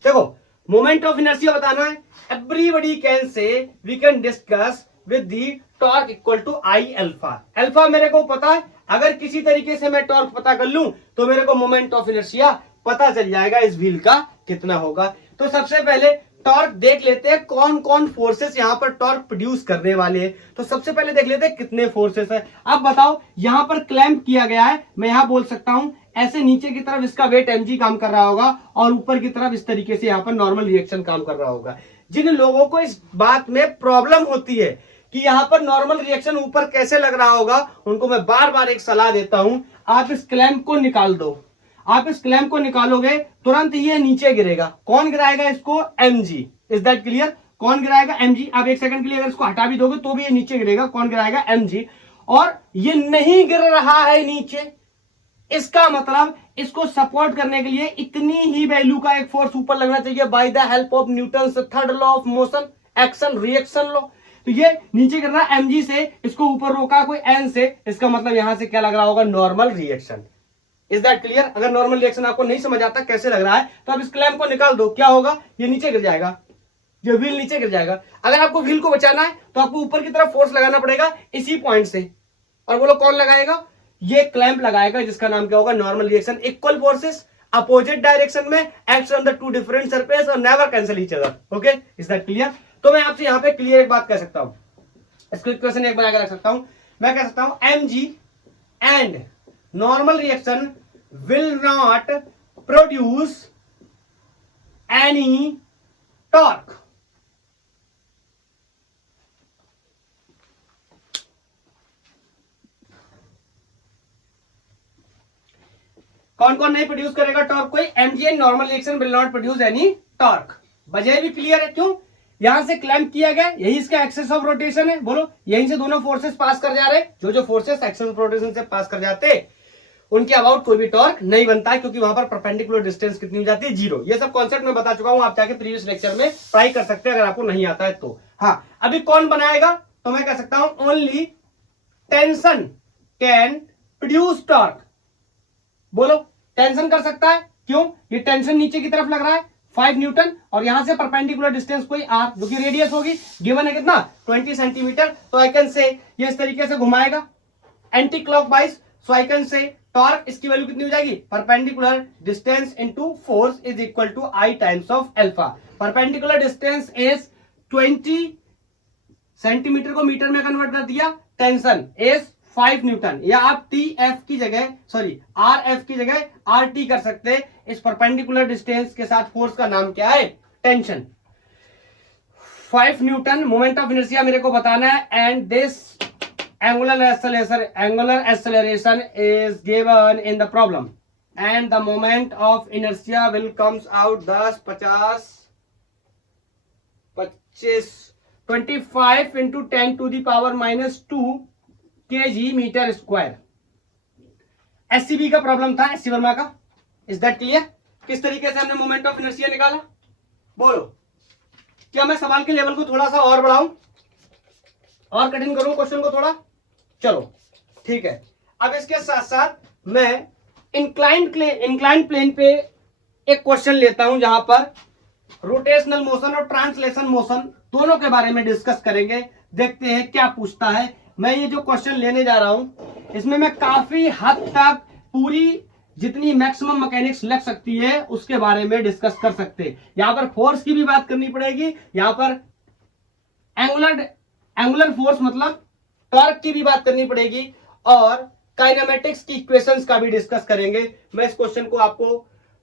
देखो मोमेंट ऑफ इनर्शिया बताना है, everybody can say we can discuss with the torque equal to I alpha. Alpha मेरे को पता है, अगर किसी तरीके से मैं टॉर्क पता कर लूं तो मेरे को मोमेंट ऑफ इनर्शिया पता चल जाएगा इस व्हील का कितना होगा। तो सबसे पहले टॉर्क देख लेते हैं, कौन कौन फोर्सेस यहां पर टॉर्क प्रोड्यूस करने वाले हैं। तो सबसे पहले देख लेते हैं कितने फोर्सेस है। अब बताओ यहां पर क्लैंप किया गया है, मैं यहां बोल सकता हूं ऐसे नीचे की तरफ इसका वेट mg काम कर रहा होगा और ऊपर की तरफ इस तरीके से यहां पर नॉर्मल रिएक्शन काम कर रहा होगा। जिन लोगों को इस बात में प्रॉब्लम होती है कि यहां पर नॉर्मल रिएक्शन ऊपर कैसे लग रहा होगा, उनको मैं बार बार एक सलाह देता हूं, आप इस क्लैंप को निकाल दो। आप इस क्लैंप को निकालोगे तुरंत ये नीचे गिरेगा। कौन गिराएगा इसको? mg। Is that clear? कौन गिराएगा? mg। आप एक सेकंड के लिए अगर इसको हटा भी दोगे तो भी ये नीचे गिरेगा। कौन गिराएगा? mg। और ये नहीं गिर रहा है नीचे, इसका मतलब इसको सपोर्ट करने के लिए इतनी ही वैल्यू का एक फोर्स ऊपर लगना चाहिए by the help of Newton third law of motion, action reaction law. तो ये नीचे गिर रहा है mg से, इसको ऊपर रोका कोई n से, इसका मतलब यहां से क्या लग रहा होगा? Normal reaction. Is that clear? अगर नॉर्मल रिएक्शन आपको नहीं समझ आता कैसे लग रहा है तो आप इस क्लैंप को निकाल दो, क्या होगा? ये नीचे गिर जाएगा, जो व्हील नीचे गिर जाएगा। अगर आपको व्हील को बचाना है तो आपको ऊपर की तरफ फोर्स लगाना पड़ेगा इसी पॉइंट से। और बोलो कौन लगाएगा? ये क्लैंप लगाएगा, जिसका नाम क्या होगा? Normal reaction. Equal forces opposite direction में act on the two different surface और never cancel each other. Okay, is that clear? तो मैं आपसे यहां पे क्लियर एक बात कह सकता हूं, इसको इक्वेशन एक बना के रख सकता हूं। मैं कह सकता हूं mg and normal reaction will not produce any torque। कौन कौन नहीं प्रोड्यूस करेगा टॉर्क? कोई mg and normal reaction will not produce any torque. वजह भी क्लियर है क्यों? यहां से क्लैंप किया गया, यही इसका एक्सेस ऑफ रोटेशन है। बोलो यहीं से दोनों फोर्सेस पास कर जा रहे, जो फोर्सेस एक्सेस ऑफ रोटेशन से पास कर जाते उनके अबाउट कोई भी टॉर्क नहीं बनता है, क्योंकि वहां पर परपेंडिकुलर डिस्टेंस कितनी हो जाती है? 0। ये सब कॉन्सेप्ट मैं बता चुका हूं, आप जाके प्रीवियस लेक्चर में ट्राई कर सकते हैं अगर आपको नहीं आता है तो। हाँ, अभी कौन बनाएगा? तो मैं कह सकता हूं only tension can produce torque. बोलो टेंशन कर सकता है, क्यों? ये टेंशन नीचे की तरफ लग रहा है 5 न्यूटन और यहां से परपेंडिकुलर डिस्टेंस कोई r, जो कि रेडियस होगी, गिवन है कितना? 20 सेंटीमीटर। तो आई कैन से ये इस तरीके से घुमाएगा anticlockwise. So I can say torque इसकी वैल्यू कितनी हो जाएगी? Perpendicular distance into force is equal to I times of alpha. Perpendicular distance is 20 centimetre को मीटर में कन्वर्ट कर दिया, टेंशन इज 5 न्यूटन, या आप TF की जगह RF की जगह RT कर सकते हैं। इस परपेंडिकुलर डिस्टेंस के साथ फोर्स का नाम क्या है? Tension. 5 Newton moment of inertia मेरे को बताना है, and this angular acceleration is given in the problem, and the moment of inertia will comes out 10 50 25 25 into 10 to the power minus 2 kg metre square. SCB का प्रॉब्लम था, SC वर्मा का। Is that clear? किस तरीके से हमने मोमेंट ऑफ इनर्शिया निकाला? बोलो, क्या मैं सवाल के लेवल को थोड़ा सा और बढ़ाऊं और कठिन करूं क्वेश्चन को थोड़ा? चलो ठीक है। अब इसके साथ साथ मैं इंक्लाइंड प्लेन पे एक क्वेश्चन लेता हूं, जहां पर रोटेशनल मोशन और ट्रांसलेशन मोशन दोनों के बारे में डिस्कस करेंगे। देखते हैं क्या पूछता है। मैं ये जो क्वेश्चन लेने जा रहा हूं इसमें मैं काफी हद तक पूरी जितनी मैक्सिमम मैकेनिक्स लग सकती है उसके बारे में डिस्कस कर सकते हैं। यहां पर फोर्स की भी बात करनी पड़ेगी, यहां पर एंगुलर फोर्स मतलब टॉर्क की भी बात करनी पड़ेगी, और काइनेमेटिक्स की इक्वेशंस का भी डिस्कस करेंगे। मैं इस क्वेश्चन को आपको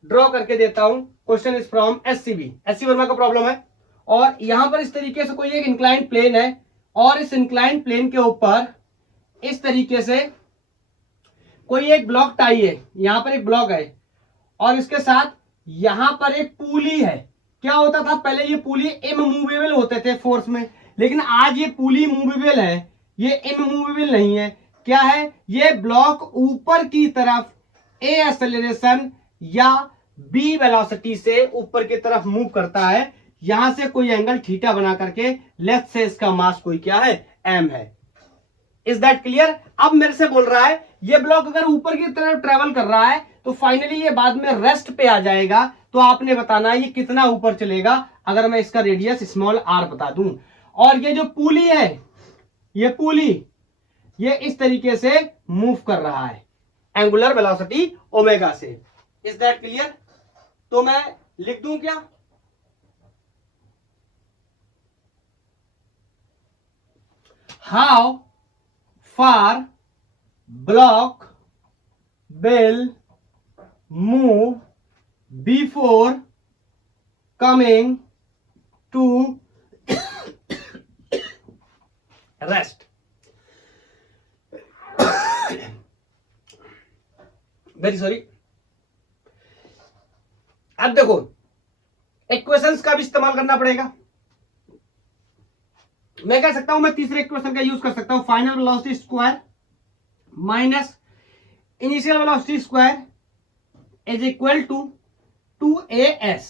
ड्रॉ करके देता हूं। Question is from SC Verma का प्रॉब्लम है, और यहां पर इस तरीके से कोई एक इंक्लाइंड प्लेन है, और इस इंक्लाइंड प्लेन के ऊपर इस तरीके से कोई एक ब्लॉक टाई है। यहां पर एक ब्लॉक है और इसके साथ यहां पर एक पुली है। क्या होता था पहले? ये पुली इमूवेबल होते थे फोर्स में, लेकिन आज ये पुली मूवेबल है, ये इमूवेबल नहीं है। क्या है? ये ब्लॉक ऊपर की तरफ ए एक्सेलरेशन या बी वेलोसिटी से ऊपर की तरफ मूव करता है, यहां से कोई एंगल थीटा बना करके, लेट्स से इसका मास कोई क्या है, एम है। Is that clear? अब मेरे से बोल रहा है ये ब्लॉक अगर ऊपर की तरफ ट्रेवल कर रहा है तो फाइनली ये बाद में रेस्ट पे आ जाएगा, तो आपने बताना है ये कितना ऊपर चलेगा अगर मैं इसका रेडियस स्मॉल आर बता दूं। और ये जो पुली है, ये पुली ये इस तरीके से मूव कर रहा है एंगुलर वेलोसिटी ओमेगा से। Is that clear? तो मैं लिख दूं क्या? How far block will move before coming to rest. Very sorry. अब देखो इक्वेशंस का भी इस्तेमाल करना पड़ेगा। मैं कह सकता हूं, मैं तीसरे इक्वेशन का यूज कर सकता हूं, final velocity square minus initial velocity square is equal to 2as।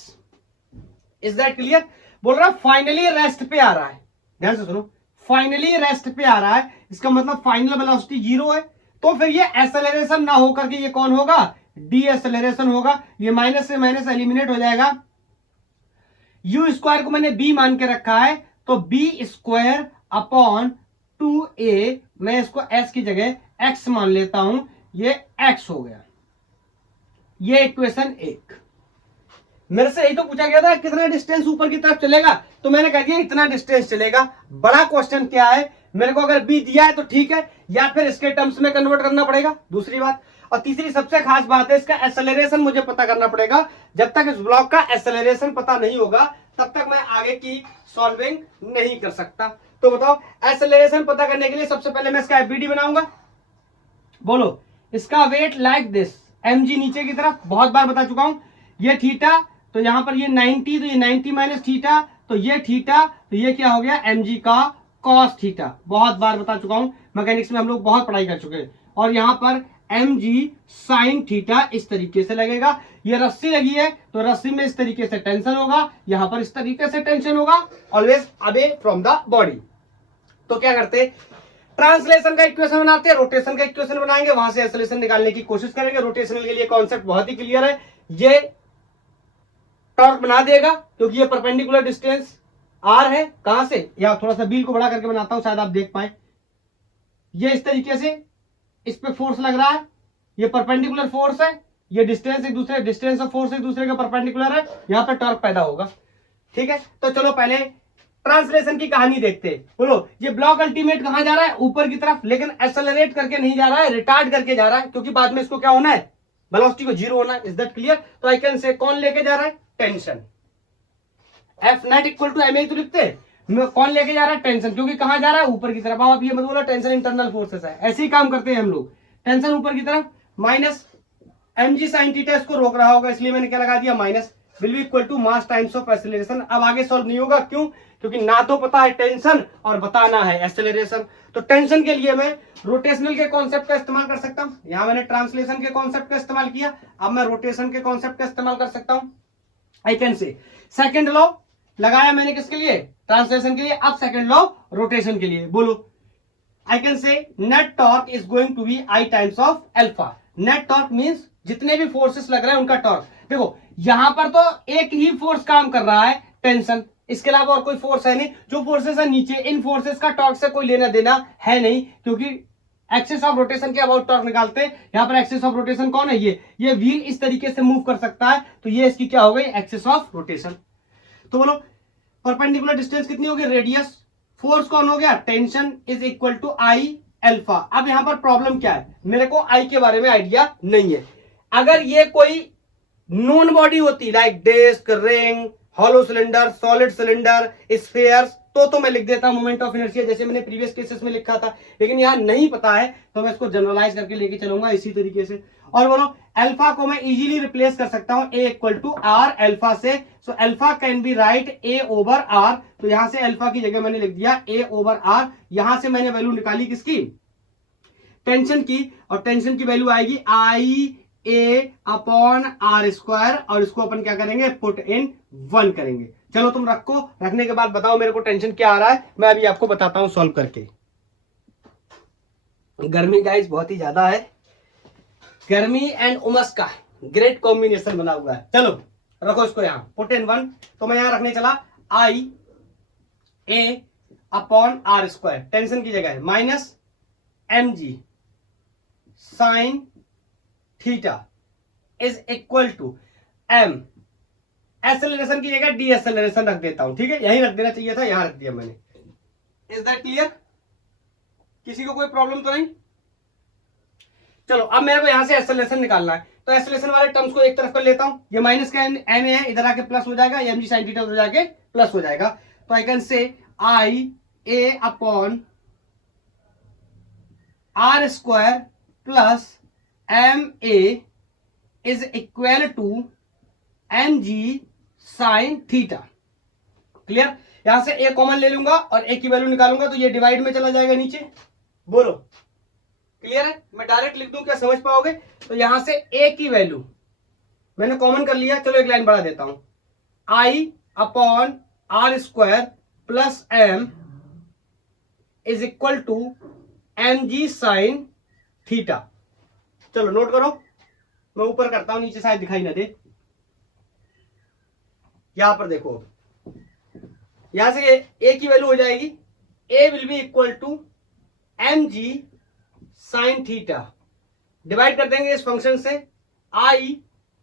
Is that clear? बोल रहा है फाइनली रेस्ट पे आ रहा है, ध्यान से सुनो, फाइनली रेस्ट पे आ रहा है, इसका मतलब फाइनल वेलोसिटी 0 है, तो फिर ये एक्सेलरेशन ना होकर के ये कौन होगा, डी एक्सेलरेशन होगा। ये माइनस से माइनस एलिमिनेट हो जाएगा। यू स्क्वायर को मैंने बी मान के रखा है, तो बी स्क्वायर अपॉन 2a, मैं इसको s की जगह x मान लेता हूं, ये x हो गया। ये इक्वेशन 1। मेरे से यही तो पूछा गया था कितना डिस्टेंस ऊपर की तरफ चलेगा, तो मैंने कह दिया इतना डिस्टेंस चलेगा। बड़ा क्वेश्चन क्या है, मेरे को अगर b दिया है तो ठीक है, या फिर इसके टर्म्स में कन्वर्ट करना पड़ेगा, दूसरी बात। और तीसरी सबसे खास बात है, इसका एक्सेलरेशन मुझे पता करना पड़ेगा। जब तक इस ब्लॉक का एक्सेलरेशन पता नहीं होगा तब तक मैं आगे की सॉल्विंग नहीं कर सकता। तो बताओ एक्सेलरेशन पता करने के लिए सबसे पहले मैं इसका एफबीडी बनाऊंगा। बोलो, इसका वेट लाइक दिस, mg नीचे की तरफ, बहुत बार बता चुका हूं। ये थीटा, तो यहां पर ये 90, तो ये 90 माइनस थीटा, तो ये थीटा, तो ये क्या हो गया, mg का कॉस थीटा। बहुत बार बता चुका हूं, मैकेनिक्स में हम लोग बहुत पढ़ाई कर चुके हैं। और यहां पर mg साइन थीटा इस तरीके से लगेगा। ये रस्सी लगी है तो रस्सी में इस तरीके से टेंशन होगा, यहां पर इस तरीके से टेंशन होगा, always away from the body. तो क्या करते, ट्रांसलेशन का इक्वेशन बनाते हैं, रोटेशन का इक्वेशन बनाएंगे, वहां से एक्सेलरेशन निकालने की कोशिश करेंगे। रोटेशनल के लिए कॉन्सेप्ट बहुत ही क्लियर है, ये टॉर्क बना देगा क्योंकि ये परपेंडिकुलर डिस्टेंस आर है। कहां से, या थोड़ा सा बील को बड़ा करके बनाता हूं शायद आप देख पाए। ये इस तरीके से इस पे फोर्स लग रहा है, ये परपेंडिकुलर फोर्स है, ये डिस्टेंस एक दूसरे, डिस्टेंस ऑफ फोर्स एक दूसरे के परपेंडिकुलर है, यहां पे टॉर्क पैदा होगा। ठीक है, तो चलो पहले ट्रांसलेशन की कहानी देखते हैं। बोलो, ये ब्लॉक अल्टीमेट कहां जा रहा है, ऊपर की तरफ, लेकिन एक्सेलरेट करके नहीं जा रहा है, रिटार्ड करके जा रहा है, क्योंकि बाद में इसको क्या होना है, वेलोसिटी को 0 होना है। Is that clear? तो आई कैन से कौन लेके जा रहा है, tension. F net equal to M, तो लिखते हैं कौन लेके जा रहा है, टेंशन, क्योंकि कहां जा रहा है, ऊपर की तरफ। आप ये मत बोलो टेंशन इंटरनल फोर्सेस है, ऐसे ही काम करते हैं हम लोग, टेंशन ऊपर की तरफ, माइनस mg sin थीटा, इसको रोक रहा होगा, इसलिए मैंने क्या लगा दिया, minus will be equal to mass times of acceleration. अब आगे सॉल्व नहीं होगा, क्यों, क्योंकि ना तो पता है टेंशन और बताना है एक्सेलरेशन। तो टेंशन के लिए मैं रोटेशनल के कॉन्सेप्ट का इस्तेमाल कर सकता हूं, यहां मैंने ट्रांसलेशन के कॉन्सेप्ट का इस्तेमाल किया, अब मैं रोटेशन के कॉन्सेप्ट का इस्तेमाल कर सकता हूं। आई कैन से सेकंड लॉ लगाया मैंने किसके लिए, ट्रांसलेशन के लिए। अब सेकंड लॉ रोटेशन के लिए, बोलो, I can say net torque is going to be I times of alpha. Net torque means जितने भी फोर्सेस लग रहे हैं उनका टॉर्क। देखो यहां पर तो एक ही फोर्स काम कर रहा है, टेंशन, इसके अलावा और कोई फोर्स है नहीं। जो फोर्सेस है नीचे, इन फोर्सेस का टॉर्क से कोई लेना देना है नहीं, क्योंकि एक्सिस ऑफ रोटेशन के अबाउट टॉर्क निकालते हैं। यहां पर एक्सिस ऑफ रोटेशन कौन है, ये व्हील इस तरीके से मूव कर सकता है, तो ये इसकी क्या हो गई, एक्सिस ऑफ रोटेशन। तो बोलो परपेंडिकुलर डिस्टेंस कितनी होगी, रेडियस, फोर्स कौन हो गया, tension is equal to I alpha. अब यहां पर प्रॉब्लम क्या है, मेरे को आई के बारे में आइडिया नहीं है। अगर ये कोई नॉन बॉडी होती, like disc, ring, hollow cylinder, solid cylinder, spheres, तो मैं लिख देता मोमेंट ऑफ इनर्शिया जैसे मैंने प्रीवियस केसेस में लिखा था, लेकिन यहां नहीं पता है तो मैं इसको जनरलाइज करके लेके चलूंगा इसी तरीके से। और बोलो अल्फा को मैं इजीली रिप्लेस कर सकता हूं a equal to are alpha से। So alpha can be write a over r, तो यहां से अल्फा की जगह मैंने लिख दिया ए ओवर आर। यहां से मैंने वैल्यू निकाली किसकी, टेंशन की, और टेंशन की वैल्यू आएगी आई ए अपॉन आर स्क्वायर, और इसको अपन क्या करेंगे, पुट इन 1 करेंगे। चलो तुम रखो, रखने के बाद बताओ मेरे को टेंशन क्या आ रहा है, मैं अभी आपको बताता हूं सॉल्व करके। गर्मी गाइस बहुत ही ज्यादा है, गर्मी एंड उमस का ग्रेट कॉम्बिनेशन बना हुआ है। चलो रखो इसको यहां, पुट इन 1, तो मैं यहां रखने चला I a upon are square, tension की जगह है, minus m ji sine theta is equal to m, acceleration की जगह डी एक्सेलरेशन रख देता हूं, ठीक है, यही रख देना चाहिए था, यहां रख दिया मैंने। Is that clear? किसी को कोई प्रॉब्लम तो नहीं? चलो अब मेरे को यहां से एक्सेलरेशन निकालना है, तो एक्सेलरेशन वाले टर्म्स को एक तरफ कर लेता हूं, ये माइनस का एम ए है, इधर आके प्लस हो जाएगा, एम जी साइन थीटा उधर जाके प्लस हो जाएगा, तो I can say I a upon are square plus m A is equal to M G sine theta. Clear? यहां से ए कॉमन ले लूंगा और ए की वैल्यू निकालूंगा, तो ये डिवाइड में चला जाएगा नीचे। बोलो क्लियर है? मैं डायरेक्ट लिख दूं, क्या समझ पाओगे? तो यहां से ए की वैल्यू मैंने कॉमन कर लिया, चलो एक लाइन बढ़ा देता हूं, I upon are square plus M is equal to M G sine theta. चलो नोट करो, मैं ऊपर करता हूं, नीचे शायद दिखाई ना दे। यहां पर देखो, यहां से ए की वैल्यू हो जाएगी, A will be equal to M G sine theta, divide कर देंगे इस फंक्शन से, I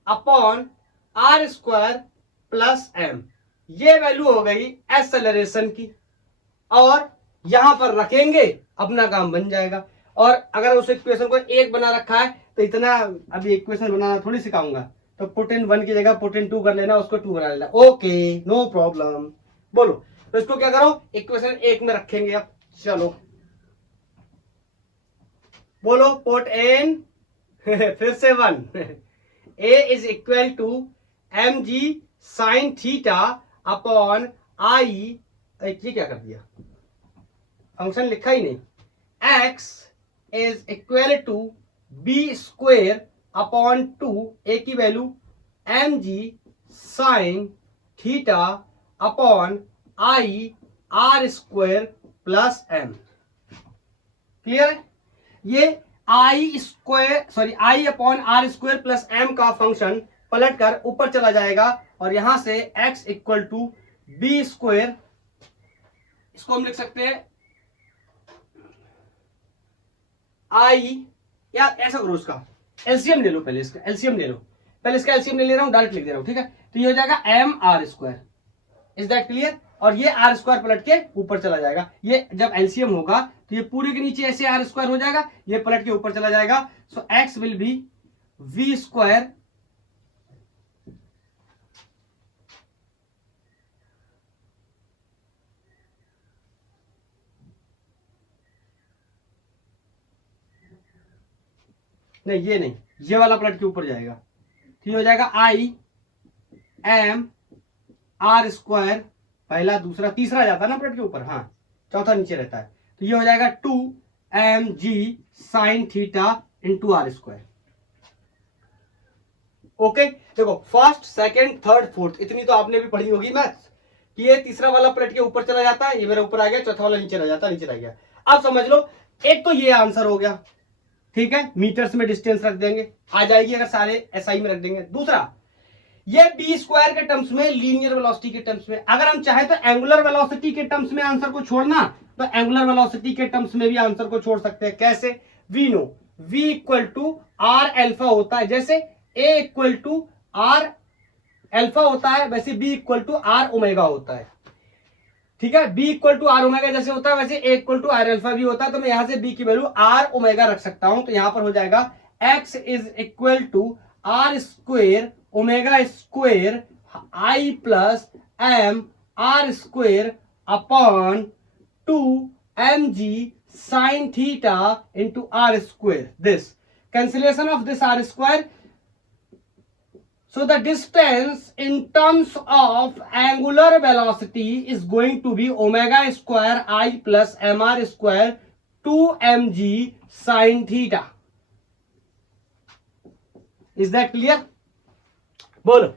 upon are square plus M, ये वैल्यू हो गई एक्सेलरेशन की, और यहां पर रखेंगे, अपना काम बन जाएगा। और अगर उस इक्वेशन को एक बना रखा है तो इतना अभी इक्वेशन बनाना थोड़ी सिखाऊंगा, तो पुट इन 1 की जगह पुट इन 2 कर लेना, उसको 2 बना लेना, ओके नो प्रॉब्लम। बोलो, तो इसको क्या करो, इक्वेशन 1 में रखेंगे अब। चलो बोलो, पुट इन फिर से 1 A is equal to M G sine theta upon I, ये क्या कर दिया, फंक्शन लिखा ही नहीं, X is equal to B square upon 2, A की वैल्यू M ji sine theta upon I R square plus M. Clear है? ये I square sorry I upon are square plus M का फंक्शन पलट कर ऊपर चला जाएगा, और यहां से X equal to B square, इसको हम लिख सकते हैं आई, या ऐसा करो, उसका एलसीएम ले लो, पहले इसका एलसीएम ले लो, पहले इसका एलसीएम ले रहा हूं, डायरेक्ट लिख दे रहा हूं, ठीक है, तो ये हो जाएगा m are square, is that clear? और ये आर स्क्वायर पलट के ऊपर चला जाएगा, ये जब एलसीएम होगा तो ये पूरे के नीचे ऐसे आर स्क्वायर हो जाएगा, ये पलट के ऊपर चला जाएगा, so X will be V square नहीं, ये नहीं, ये वाला पलट के ऊपर जाएगा, तो ये हो जाएगा आई एम आर स्क्वायर, पहला दूसरा तीसरा जाता है ना पलट के ऊपर, हाँ चौथा नीचे रहता है, तो ये हो जाएगा 2 एम जी sine theta into r square. Okay, देखो फर्स्ट सेकंड थर्ड फोर्थ इतनी तो आपने भी पढ़ी होगी मैथ्स, कि ये तीसरा वाला पलट के ऊपर चला जाता है, ये मेरा ऊपर आ गया, चौथा वाला नीचे रह जाता है, नीचे रह गया। अब समझ लो, एक तो ये आंसर हो गया, ठीक है, मीटर्स में डिस्टेंस रख देंगे, आ जाएगी अगर सारे एसआई में रख देंगे। दूसरा, ये बी स्क्वायर के टर्म्स में, लीनियर वेलोसिटी के टर्म्स में, अगर हम चाहे तो एंगुलर वेलोसिटी के टर्म्स में आंसर को छोड़ना, तो एंगुलर वेलोसिटी के टर्म्स में भी आंसर को छोड़ सकते हैं। कैसे? We know v equal to r alpha होता है, जैसे a equal to r alpha होता है, वैसे b equal to r omega होता है, ठीक है, b equal to r omega जैसे होता है, वैसे a equal to r alpha भी होता है, तो मैं यहां से b की वैल्यू आर ओमेगा रख सकता हूं, तो यहां पर हो जाएगा x is equal to r square omega square I plus m r square upon 2 mg sin theta into r square. This cancellation of this r square. So the distance in terms of angular velocity is going to be omega square I plus mr square 2 mg sin theta. Is that clear? बोलो।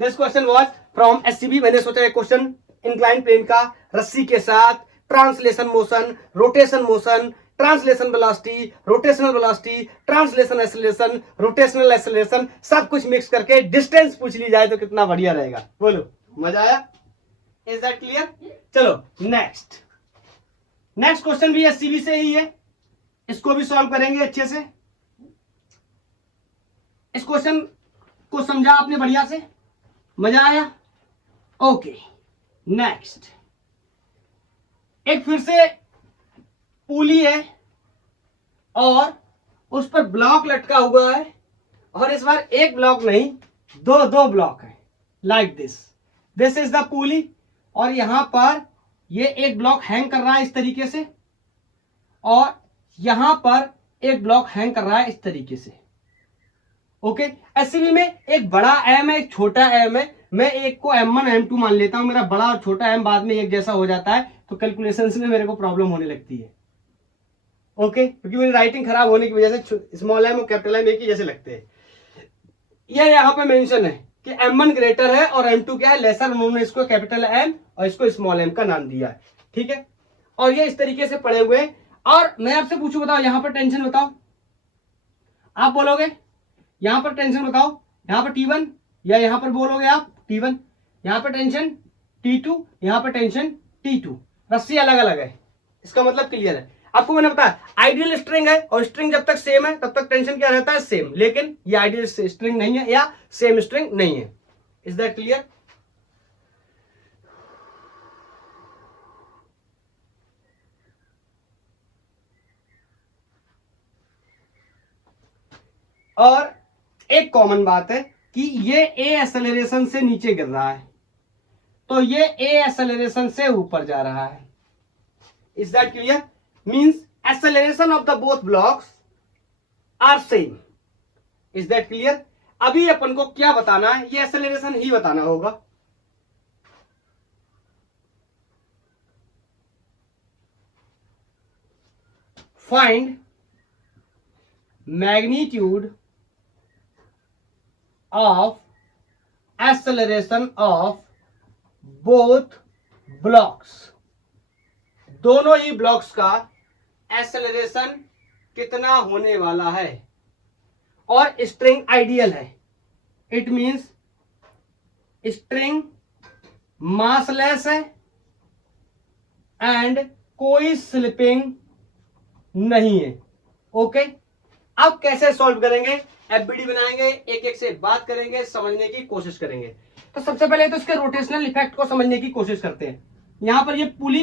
This question was from SCB. मैंने सोचा एक क्वेश्चन इंक्लाइन प्लेन का रस्सी के साथ translation motion, rotation motion, translation velocity, rotational velocity, translation acceleration, rotational acceleration, सब कुछ मिक्स करके डिस्टेंस पूछ ली जाए तो कितना बढ़िया रहेगा। बोलो, मजा आया? Is that clear? चलो नेक्स्ट क्वेश्चन भी एससीबी से ही है, इसको भी सॉल्व करेंगे अच्छे से। इस क्वेश्चन को समझा आपने बढ़िया से? मजा आया? Okay next. एक फिर से पुली है और उस पर ब्लॉक लटका हुआ है, और इस बार एक ब्लॉक नहीं, दो ब्लॉक है। लाइक दिस इज द पुली, और यहां पर ये एक ब्लॉक हैंग कर रहा है इस तरीके से, और यहां पर एक ब्लॉक हैंग कर रहा है इस तरीके से। ओके, एससीबी में एक बड़ा एम है, एक छोटा एम है। मैं एक को M1 M2 मान लेता हूं, मेरा बड़ा और छोटा एम बाद में एक जैसा हो जाता है, तो कैलकुलेशंस में मेरे को प्रॉब्लम होने लगती है। ओके, क्योंकि मेरी राइटिंग खराब होने की वजह से स्मॉल एम और कैपिटल एम एक ही जैसे लगते हैं। ये यहाँ पे मेंशन है कि M1 ग्रेटर है और M2 क्या है, लेसर। उन्होंने इसको कैपिटल एम और इसको स्मॉल एम का नाम दिया है, ठीक है। और ये इस तरीके से पड़े हुए हैं। और मैं आपसे पूछूं, बताओ यहां पर टेंशन बताओ, आप बोलोगे यहां पर टेंशन बताओ, यहां पर T1 या यहां पर बोलोगे आप T1, यहां पर टेंशन T2, यहां पर टेंशन T2। रस्सी अलग अलग है, इसका मतलब क्लियर है आपको। मैंने बताया आइडियल स्ट्रिंग है, और स्ट्रिंग जब तक सेम है तब तक टेंशन क्या रहता है, सेम। लेकिन ये आइडियल स्ट्रिंग नहीं है या सेम स्ट्रिंग नहीं है। Is that clear? और एक कॉमन बात है कि ये ए एक्सेलरेशन से नीचे गिर रहा है, तो ये ए एक्सेलरेशन से ऊपर जा रहा है। Is that clear? Means acceleration of the both blocks are same. Is that clear? अभी अपन को क्या बताना है, ये एक्सेलरेशन ही बताना होगा। Find magnitude of acceleration of both blocks। दोनों ही ब्लॉक्स का एक्सेलरेशन कितना होने वाला है, और स्ट्रिंग आइडियल है। इट मींस स्ट्रिंग मासलेस है एंड कोई स्लिपिंग नहीं है। ओके, अब कैसे सॉल्व करेंगे, एफबीडी बनाएंगे, एक एक से बात करेंगे, समझने की कोशिश करेंगे। तो सबसे पहले तो इसके रोटेशनल इफेक्ट को समझने की कोशिश करते हैं। यहां पर ये पुली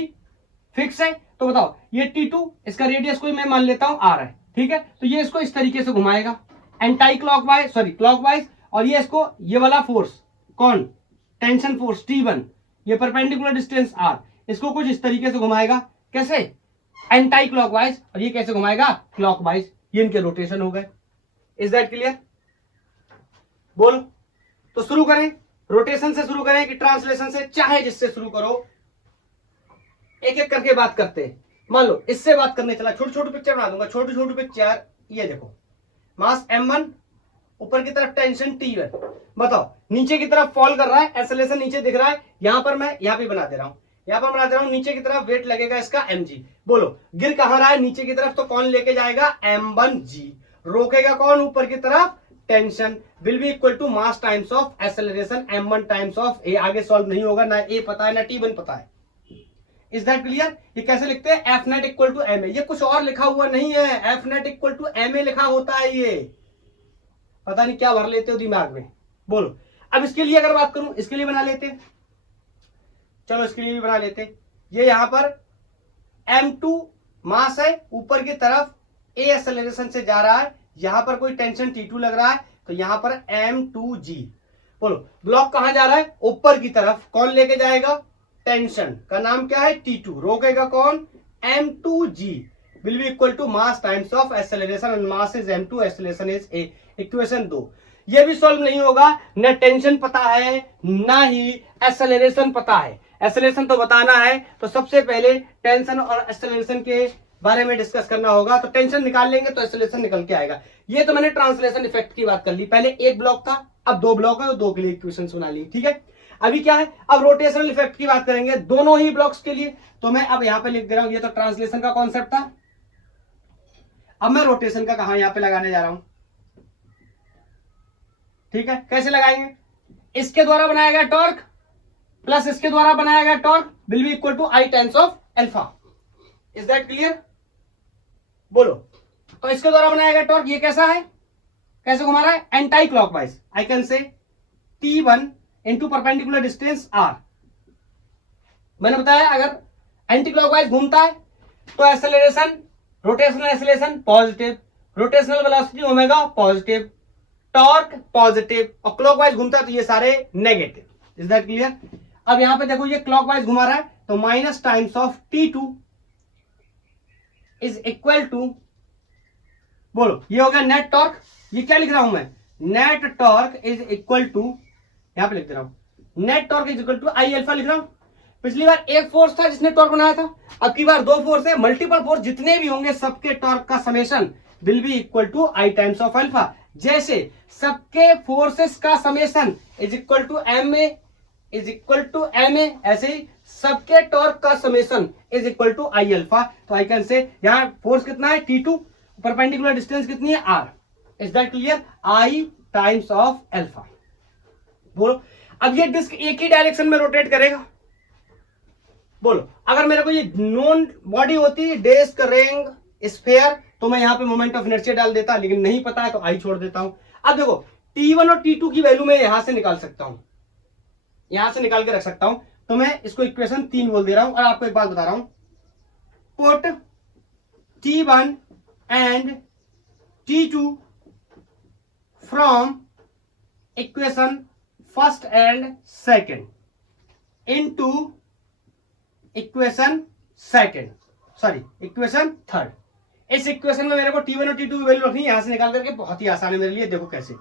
फिक्स है, तो बताओ ये T2, इसका रेडियस कोई मैं मान लेता हूं R है, ठीक है। तो ये इसको इस तरीके से घुमाएगा एंटी क्लॉकवाइज, सॉरी क्लॉकवाइज, और ये इसको ये वाला फोर्स कौन, टेंशन फोर्स T1, ये परपेंडिकुलर डिस्टेंस R, इसको कुछ इस तरीके से घुमाएगा। कैसे? Anti clockwise. और ये कैसे घुमाएगा, क्लॉकवाइज। ये इनके रोटेशन हो गए। Is that clear? बोलो। तो शुरू करें, रोटेशन से शुरू करें कि ट्रांसलेशन से, चाहे जिससे शुरू करो, एक एक करके बात करते हैं। मान लो इससे बात करने चला, छोटी छोटी पिक्चर बना दूंगा, छोटी छोटी पिक्चर। ये देखो, मास M1, ऊपर की तरफ टेंशन T1। बताओ नीचे की तरफ फॉल कर रहा है, एक्सेलरेशन नीचे दिख रहा है। यहां पर मैं यहां पे बना दे रहा हूं, यहां पर बना दे रहा हूं, नीचे की तरफ वेट लगेगा इसका mg। बोलो गिर कहां रहा है, नीचे की तरफ, तो कौन लेके जाएगा, M1g। रोकेगा कौन, ऊपर की तरफ, tension will be equal to mass times of acceleration M1 times of A. आगे सॉल्व नहीं होगा, ना ए पता है ना T1 पता है। Is that clear? ये कैसे लिखते हैं, F net equal to M a. ये कुछ और लिखा हुआ नहीं है, F net equal to M A लिखा होता है। ये पता नहीं क्या भर लेते हो दिमाग में। बोलो, अब इसके लिए अगर बात करूं, इसके लिए बना लेते, चलो इसके लिए भी बना लेते। ये यहां पर M2 मास है, ऊपर की तरफ ए एक्सेलरेशन से जा रहा है, यहां पर कोई टेंशन T2 लग रहा है, तो यहां पर M2g। बोलो ब्लॉक कहां जा रहा है, ऊपर की तरफ, कौन लेके जाएगा, टेंशन का नाम क्या है, T2। रोकेगा कौन, M2g will be equal to mass times of acceleration, and mass is M2, acceleration is A। Equation 2। ये भी सॉल्व नहीं होगा, न टेंशन पता है ना ही एक्सेलरेशन पता है। एक्सेलरेशन तो बताना है, तो सबसे पहले टेंशन और एक्सेलरेशन के बारे में डिस्कस करना होगा तो टेंशन निकाल लेंगे तो एक्सेलरेशन निकल के आएगा। ये तो मैंने ट्रांसलेशन इफेक्ट की बात कर ली, पहले एक ब्लॉक था अब दो ब्लॉक है, तो दो के लिए इक्वेशन बना ली, ठीक है। अभी क्या है, अब रोटेशनल इफेक्ट की बात करेंगे दोनों ही ब्लॉक्स के लिए। तो मैं अब यहां पे लिख दे रहा हूं, ये तो ट्रांसलेशन का कॉन्सेप्ट था, अब मैं रोटेशन का कहां यहां पे लगाने जा रहा हूं, ठीक है। कैसे लगाएंगे, इसके द्वारा बनाया गया टॉर्क प्लस इसके द्वारा बनाया गया torque will be equal to I times of alpha. Is that clear, बोलो। तो इसके द्वारा बनाया गया टॉर्क ये कैसा है, कैसे घुमा रहा है, एंटी क्लॉकवाइज। आई कैन से T1 into perpendicular distance R। मैंने बताया अगर एंटी क्लॉकवाइज घूमता है तो acceleration, rotational acceleration positive, rotational velocity omega positive, torque positive, और क्लॉकवाइज घूमता है तो ये सारे नेगेटिव। Is that clear. अब यहां पे देखो ये क्लॉकवाइज घुमा रहा है तो minus times of T2 is equal to, बोलो ये हो गया नेट टॉर्क। ये क्या लिख रहा हूं मैं, net torque is equal to, यहां पे लिख दे रहा हूं net torque is equal to I alpha लिख रहा हूं। पिछली बार एक फोर्स था जिसने टॉर्क बनाया था, अब की बार दो फोर्स है, मल्टीपल फोर्स जितने भी होंगे सबके टॉर्क का summation will be equal to I times of alpha. जैसे सबके फोर्सेस का summation is equal to M A is equal to M a, ऐसे ही सबके टॉर्क का summation is equal to I alpha. तो आई कैन से यहां फोर्स कितना है T2, परपेंडिकुलर डिस्टेंस कितनी है R। Is that clear, I times of alpha. बोलो अब ये डिस्क एक ही डायरेक्शन में रोटेट करेगा, बोलो। अगर मेरे को ये नॉन बॉडी होती डिस्क रिंग स्फीयर तो मैं यहां पे मोमेंट ऑफ इनर्शिया डाल देता, लेकिन नहीं पता है तो आई छोड़ देता हूं। अब देखो T1 और T2 की वैल्यू मैं यहां से निकाल सकता हूं, यहां से निकाल के रख सकता हूं। तो मैं इसको इक्वेशन 3 बोल दे रहा हूं और आपको एक बात बता रहा हूं, put T1 and T2 from equation first and second into equation second, sorry equation third. इस इक्वेशन में मेरे को T1 और T2 की वैल्यू रखनी है, यहां से निकाल करके, बहुत ही आसान है मेरे लिए। देखो कैसे,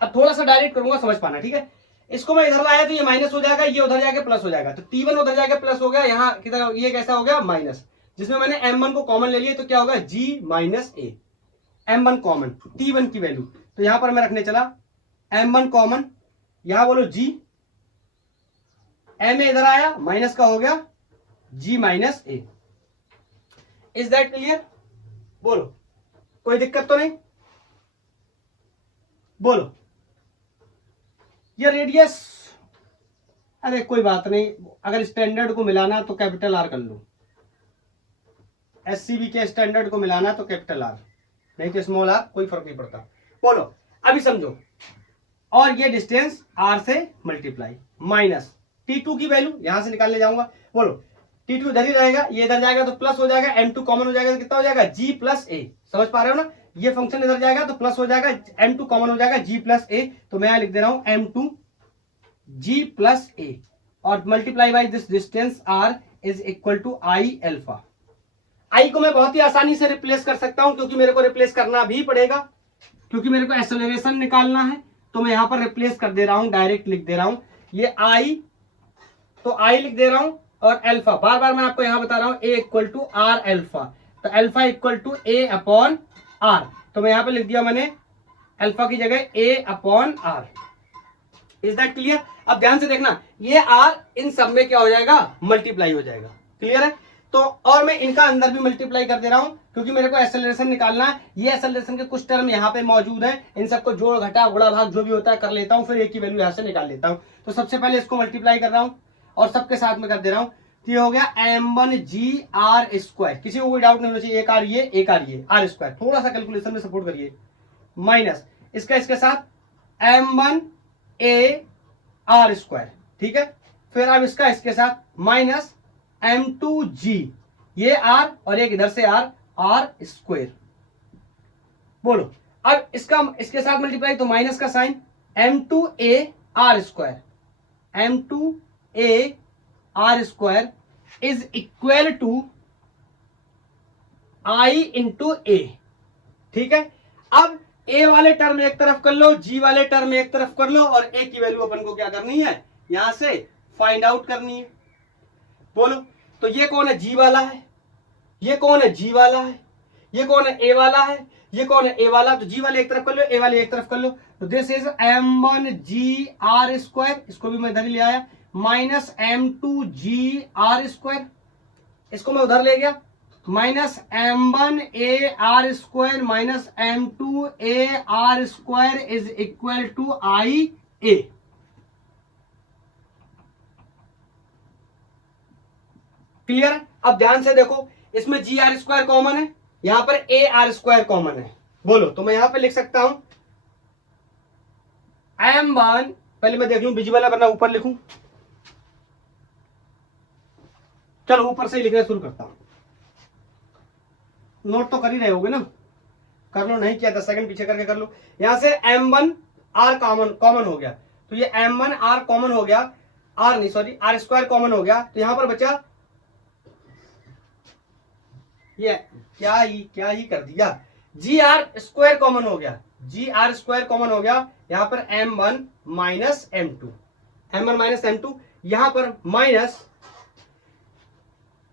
अब थोड़ा सा डायरेक्ट करूंगा समझ पाना, ठीक है। इसको मैं इधर लाया तो ये माइनस हो जाएगा, ये उधर जाके प्लस हो जाएगा, तो T1 उधर जाके प्लस हो गया, यहाँ किधर ये कैसा हो गया माइनस, जिसमें मैंने M1 को कॉमन ले लिया तो क्या होगा G minus A, M1 common T1 की वैल्यू, तो यहां पर मैं रखने चला M1 कॉमन, यहां बोलो G, M इधर आया माइनस का हो गया G minus A। Is that clear, बोलो कोई दिक्कत तो नहीं, बोलो। ये रेडियस, अरे कोई बात नहीं, अगर स्टैंडर्ड को मिलाना तो कैपिटल R कर लो, SCB के स्टैंडर्ड को मिलाना तो कैपिटल R, नहीं तो स्मॉल r, कोई फर्क नहीं पड़ता। बोलो अभी समझो, और ये डिस्टेंस R से मल्टीप्लाई माइनस T2 की वैल्यू यहां से निकालने जाऊंगा, बोलो T2 इधर ही रहेगा, ये इधर जाएगा तो प्लस हो जाएगा, M2 कॉमन हो जाएगा तो कितना हो जाएगा G प्लस A। समझ पा रहे हो ना, ये फंक्शन इधर जाएगा तो प्लस हो जाएगा, M2 कॉमन हो जाएगा G प्लस A, तो मैं यहां लिख दे रहा हूं M2 G प्लस A और multiply by this distance R is equal to I alpha. I को मैं बहुत ही आसानी से रिप्लेस कर सकता हूं, क्योंकि मेरे को रिप्लेस करना भी पड़ेगा, क्योंकि मेरे को एक्सेलरेशन निकालना है, तो मैं यहां पर रिप्लेस कर दे रहा हूं, डायरेक्ट लिख दे रहा हूं ये आई, तो आई लिख दे रहा हूं, और अल्फा बार बार मैं आपको यहां बता रहा हूं A equal to R alpha, तो alpha equal to A upon R, तो मैं यहां पे लिख दिया मैंने अल्फा की जगह A upon R। Is that clear. अब ध्यान से देखना, ये R इन सब में क्या हो जाएगा मल्टीप्लाई हो जाएगा, क्लियर है। तो और मैं इनका अंदर भी मल्टीप्लाई कर दे रहा हूं, क्योंकि मेरे को एक्सेलरेशन निकालना है। ये एक्सेलरेशन के कुछ टर्म यहाँ पे मौजूद है, इन सबको जोड़ घटा गुणा भाग जो भी होता है कर लेता हूं, फिर एक ही वैल्यू यहां से निकाल लेता हूं। तो सबसे पहले इसको मल्टीप्लाई कर रहा हूं और सबके साथ में कर दे रहा हूं, तो ये हो गया M1G R स्क्वायर, किसी को कोई डाउट नहीं होना चाहिए, एक आर ये R स्क्वायर, थोड़ा सा कैलकुलेशन में सपोर्ट करिए, माइनस इसका इसके साथ M1A R स्क्वायर, ठीक है। फिर अब इसका इसके साथ माइनस M2G, ये R और एक इधर से R स्क्वायर, बोलो। अब इसका इसके साथ मल्टीप्लाई तो माइनस का sign, M2A R square, M2A R square is equal to I into A, ठीक है। अब A वाले टर्म एक तरफ कर लो, G वाले टर्म एक तरफ कर लो, और A की वैल्यू अपन को क्या करनी है यहां से फाइंड आउट करनी है, बोलो। तो ये कौन है G वाला है, ये कौन है, जी वाला है, ये कौन है, ए वाला है, ये कौन है, ए वाला, तो जी वाले एक तरफ कर लो, ए वाले एक तरफ कर लो, तो this is m1 g are square, इसको भी मैं इधर ले आया, minus m2 ji are square, इसको मैं उधर ले गया, minus m1 a are square minus m2 a are square is equal to I a. Clear है? अब ध्यान से देखो, इसमें जी आर स्क्वायर कॉमन है, यहां पर ए आर स्क्वायर कॉमन है, बोलो, तो मैं यहां पे लिख सकता हूं m1, पहले मैं देख लूं बीजी वाला वरना ऊपर लिखूं, चलो ऊपर से ही लिखना शुरू करता हूं, नोट तो कर ही रहे होगे ना, कर लो, नहीं किया 10 सेकंड पीछे करके कर लो। यहां से m1 r कॉमन हो गया, तो ये m1 r कॉमन हो गया, r नहीं सॉरी r स्क्वायर कॉमन हो गया, तो यहां पर बचा ये क्या ही कर दिया, जी आर स्क्वायर कॉमन हो गया, जी आर स्क्वायर कॉमन हो गया, यहां पर m1 minus m2, m1 minus m2, यहां पर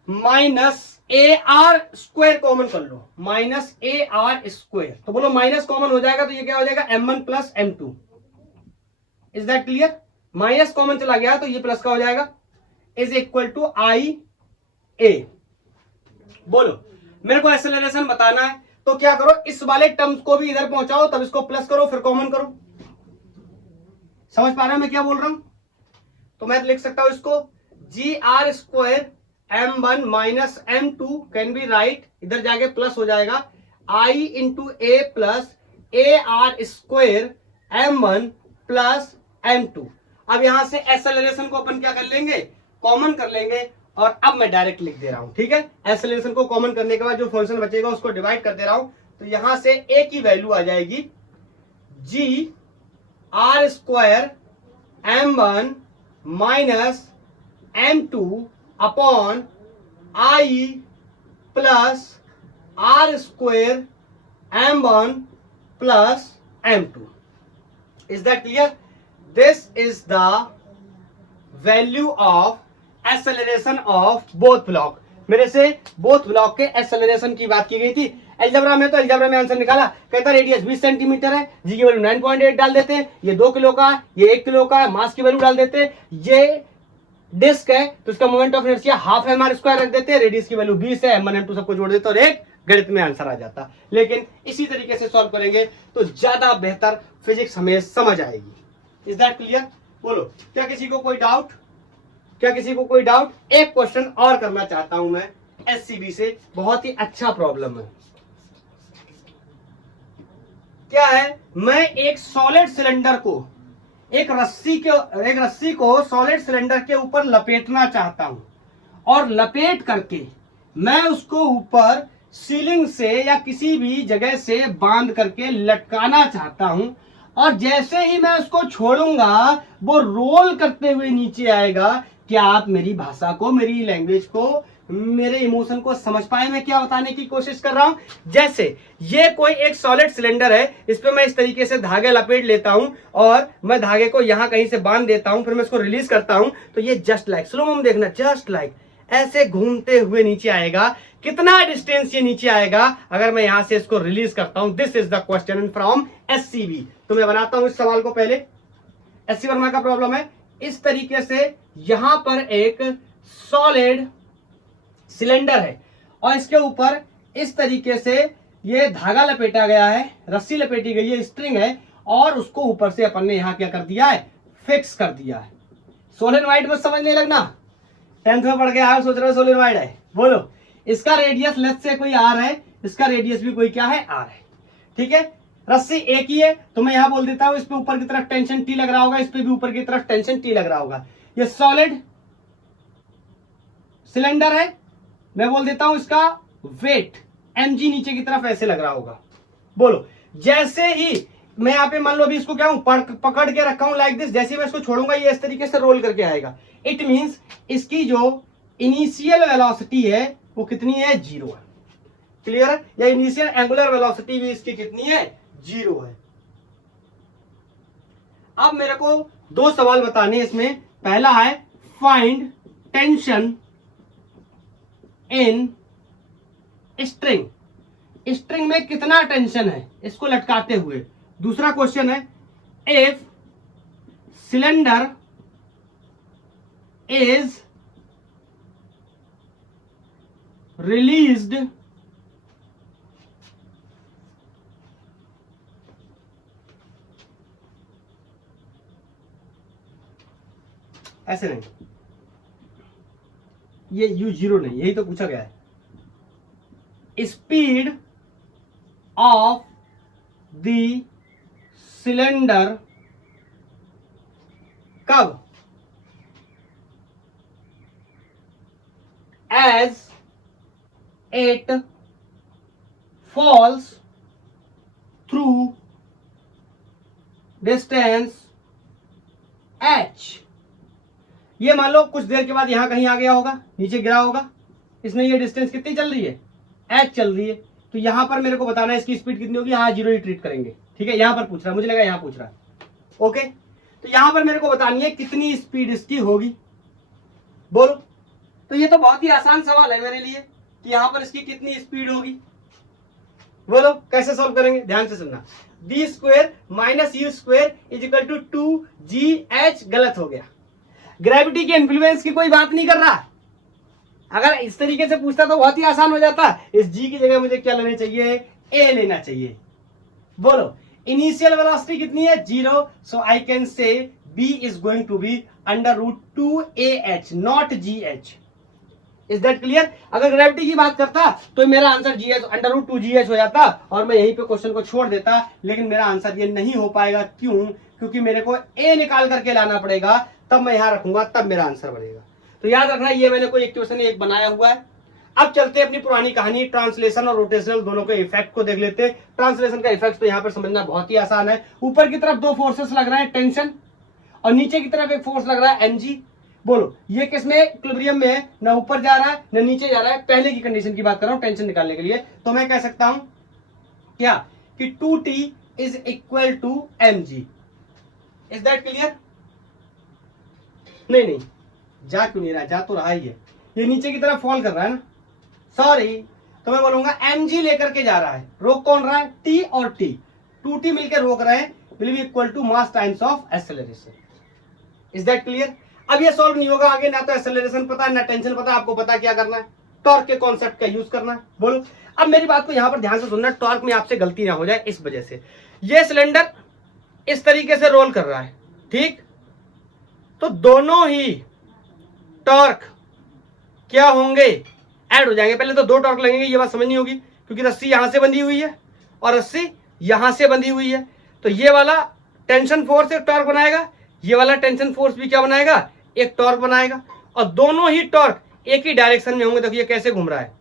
minus A R square common कर लो, माइनस ए आर स्क्वायर, तो बोलो माइनस कॉमन हो जाएगा, तो ये क्या हो जाएगा m1 plus m2, is that clear? Minus common चला गया तो ये प्लस का हो जाएगा, इज इक्वल टू आई ए। बोलो, मेरे को एक्सेलरेशन बताना है, तो क्या करो, इस वाले टर्म्स को भी इधर पहुंचाओ, तब इसको प्लस करो फिर कॉमन करो। समझ पा रहे हो मैं क्या बोल रहा हूं? तो मैं लिख सकता हूं इसको G are square m1 minus m2 can be right, इधर जाके प्लस हो जाएगा, i into A plus A are square m1 plus m2। अब यहां से एक्सेलरेशन को अपन क्या कर लेंगे, कॉमन कर लेंगे, और अब मैं डायरेक्ट लिख दे रहा हूं, ठीक है? एक्सेलरेशन को कॉमन करने के बाद जो फंक्शन बचेगा उसको डिवाइड कर दे रहा हूं, तो यहां से ए की वैल्यू आ जाएगी G are square m1 minus m2 upon I plus R square m1 plus m2। Is that clear? This is the value of acceleration of both block. मेरे से बोथ ब्लॉक के एक्सेलरेशन की बात की गई थी अलजेब्रा में, तो अलजेब्रा में आंसर निकाला, कहता रेडियस 20 सेंटीमीटर है, जी की वैल्यू 9.8 डाल देते हैं, ये 2 किलो का है, ये 1 किलो का है, मास की वैल्यू डाल देते हैं, ये डिस्क है तो इसका moment of inertia half mr square रख देते हैं, रेडियस की वैल्यू 20 है, m1 m2 सबको जोड़ देते और एक गणित में आंसर आ जाता। लेकिन इसी तरीके से सॉल्व करेंगे तो ज्यादा बेहतर फिजिक्स हमें समझ आएगी। Is that clear? बोलो, क्या किसी को कोई डाउट? क्या किसी को कोई डाउट? एक क्वेश्चन और करना चाहता हूं मैं एससीबी से, बहुत ही अच्छा प्रॉब्लम है। क्या है, मैं एक सॉलिड सिलेंडर को एक रस्सी को सॉलिड सिलेंडर के ऊपर लपेटना चाहता हूं, और लपेट करके मैं उसको ऊपर सीलिंग से या किसी भी जगह से बांध करके लटकाना चाहता हूं, और जैसे ही मैं उसको छोड़ूंगा वो रोल करते हुए नीचे आएगा। क्या आप मेरी भाषा को, मेरी लैंग्वेज को, मेरे इमोशन को समझ पाए मैं क्या बताने की कोशिश कर रहा हूं? जैसे ये कोई एक सॉलिड सिलेंडर है, इस पे मैं इस तरीके से धागे लपेट लेता हूं और मैं धागे को यहां कहीं से बांध देता हूं, फिर मैं इसको रिलीज करता हूं, तो ये जस्ट लाइक, स्लो में देखना, जस्ट लाइक ऐसे घूमते हुए नीचे आएगा। कितना डिस्टेंस ये नीचे आएगा अगर मैं यहां से इसको रिलीज करता हूं? This is the question from SCB. तो मैं बनाता हूं इस सवाल को, पहले एससी वर्मा का प्रॉब्लम है। इस तरीके से यहां पर एक सॉलिड सिलेंडर है और इसके ऊपर इस तरीके से ये धागा लपेटा गया है, रस्सी लपेटी गई है, स्ट्रिंग है, और उसको ऊपर से अपन ने यहां क्या कर दिया है, फिक्स कर दिया है। सोलेनोइड में समझने लगना, 10th में पढ़ के आए, सोच रहे हो सोलेनोइड है। बोलो, इसका रेडियस लेट्स से कोई आर है, इसका रेडियस भी कोई क्या है, आर है, ठीक है? रस्सी एक ही है तो मैं यहां बोल देता हूं इस पे ऊपर की तरफ टेंशन टी लग रहा होगा, इस पे भी ऊपर की तरफ टेंशन टी लग रहा होगा। ये सॉलिड सिलेंडर है, मैं बोल देता हूं इसका वेट mg नीचे की तरफ ऐसे लग रहा होगा। बोलो, जैसे ही मैं यहां पे मान लो अभी इसको क्या हूं, पकड़ के रखा हूं लाइक दिस, जैसे मैं इसको छोड़ूंगा ये इस तरीके से रोल करके आएगा। इट मींस इसकी जो इनिशियल वेलोसिटी है वो कितनी है, 0 है। क्लियर है? या इनिशियल एंगुलर वेलोसिटी भी इसकी कितनी है, 0 है। अब मेरे को 2 सवाल बताने इसमें। पहला है find tension in string, string में कितना टेंशन है इसको लटकाते हुए। दूसरा क्वेश्चन है इफ सिलेंडर इज रिलीज्ड ऐसे नहीं, ये U0 नहीं, यही तो पूछा गया है। स्पीड ऑफ द सिलेंडर कब, as it falls through distance h। ये मान लो कुछ देर के बाद यहां कहीं आ गया होगा, नीचे गिरा होगा, इसने ये डिस्टेंस कितनी चल रही है, h चल रही है, तो यहां पर मेरे को बताना है इसकी स्पीड कितनी होगी। यहां 0 ही ट्रीट करेंगे, ठीक है। यहां पर पूछ रहा है, मुझे लगा यहां पूछ रहा है, ओके। तो यहां पर मेरे को बतानी है कितनी स्पीड इसकी होगी, बोलो। तो ये तो बहुत ही आसान सवाल है मेरे लिए कि यहां पर इसकी कितनी स्पीड होगी, बोलो कैसे सॉल्व करेंगे, ध्यान से सुनना। b square minus u square is equal to 2gh, गलत हो गया। ग्रेविटी के इन्फ्लुएंस की कोई बात नहीं कर रहा। अगर इस तरीके से पूछता तो बहुत ही आसान हो जाता। इस g की जगह मुझे क्या लेना चाहिए, a लेना चाहिए। बोलो इनिशियल वेलोसिटी कितनी है, 0, so I can say b is going to be √2ah not gh। Is that clear. अगर ग्रेविटी की बात करता तो मेरा आंसर gh √2gh हो जाता और मैं यहीं पे क्वेश्चन को छोड़ देता, लेकिन मेरा आंसर ये नहीं हो पाएगा। क्यों, क्योंकि मेरे को a निकाल करके लाना पड़ेगा, तब मैं यहां रखूंगा, तब मेरा आंसर बनेगा। तो याद रखना ये मैंने कोई इक्वेशन एक बनाया हुआ है। अब चलते हैं अपनी पुरानी कहानी, ट्रांसलेशन और रोटेशनल दोनों के इफेक्ट को देख लेते हैं। ट्रांसलेशन का इफेक्ट तो यहाँ पर समझना बहुत ही आसान है। ऊपर की तरफ दो फोर्सेस लग रहा है, टेंशन, और नीचे की तरफ एक फोर्स लग रहा है mg। बोलो ये किसमें, इक्विलिब्रियम में है, न ऊपर जा रहा है न नीचे जा रहा है। पहले की कंडीशन की बात कर रहा हूं टेंशन निकालने के लिए। तो मैं कह सकता हूं क्या कि 2t is equal to mg। Is that clear. नहीं, जा क्यों नहीं रहा, जा तो रहा ही है, ये नीचे की तरफ फॉल कर रहा है ना, सॉरी। तो मैं बोलूंगा mg लेकर के जा रहा है, रोक कौन रहा है, t और t, 2t मिलकर रोक रहे हैं, will be equal to mass times of acceleration. Is that clear. अब ये सॉल्व नहीं होगा आगे, ना तो एक्सेलरेशन पता है ना टेंशन पता है, आपको पता क्या करना है, टॉर्क के कॉन्सेप्ट का यूज करना है। बोलो अब मेरी बात को यहां पर ध्यान से सुनना, टॉर्क में आपसे गलती ना हो जाए इस वजह से। ये सिलेंडर इस तरीके से रोल कर रहा है, ठीक, तो दोनों ही टॉर्क क्या होंगे, ऐड हो जाएंगे। पहले तो दो टॉर्क लगेंगे, ये बात समझनी होगी, क्योंकि रस्सी यहां से बंधी हुई है और रस्सी यहां से बंधी हुई है। तो ये वाला टेंशन फोर्स एक टॉर्क बनाएगा, ये वाला टेंशन फोर्स भी क्या बनाएगा, एक टॉर्क बनाएगा, और दोनों ही टॉर्क एक ही डायरेक्शन में होंगे। देखिए कैसे घूम रहा है,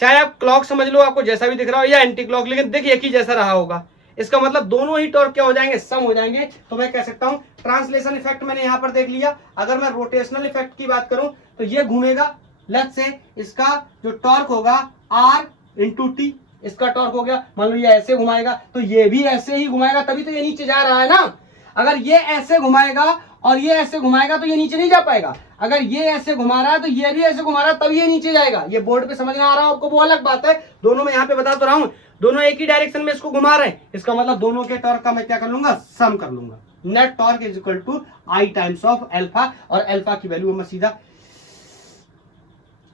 चाहे आप क्लॉक समझ लो, आपको जैसा भी दिख रहा हो, या एंटी क्लॉक, लेकिन देखिए एक ही जैसा रहा होगा। इसका मतलब दोनों ही टॉर्क क्या हो जाएंगे, सम हो जाएंगे। तो मैं कह सकता हूं ट्रांसलेशन इफेक्ट मैंने यहां पर देख लिया। अगर मैं रोटेशनल इफेक्ट की बात करूं तो ये घूमेगा, लेट्स से इसका जो टॉर्क होगा r इंटू टी, इसका टॉर्क हो गया। मान लो ये ऐसे घुमाएगा तो ये भी ऐसे ही घुमाएगा, तभी तो ये नीचे जा रहा है ना। अगर ये ऐसे घुमाएगा और ये ऐसे घुमाएगा तो ये नीचे नहीं जा पाएगा। अगर ये ऐसे घुमा रहा है तो ये भी ऐसे घुमा रहा है, तब ये नीचे जाएगा। ये बोर्ड पे समझ में आ रहा है आपको, वो अलग बात है। दोनों में यहाँ पे बता तो रहा हूं, दोनों एक ही डायरेक्शन में इसको घुमा रहे हैं, इसका मतलब दोनों के टॉर्क का मैं क्या कर लूंगा, सम कर लूंगा। Net torque is equal to I times of alpha, और एल्फा की वैल्यू मैं सीधा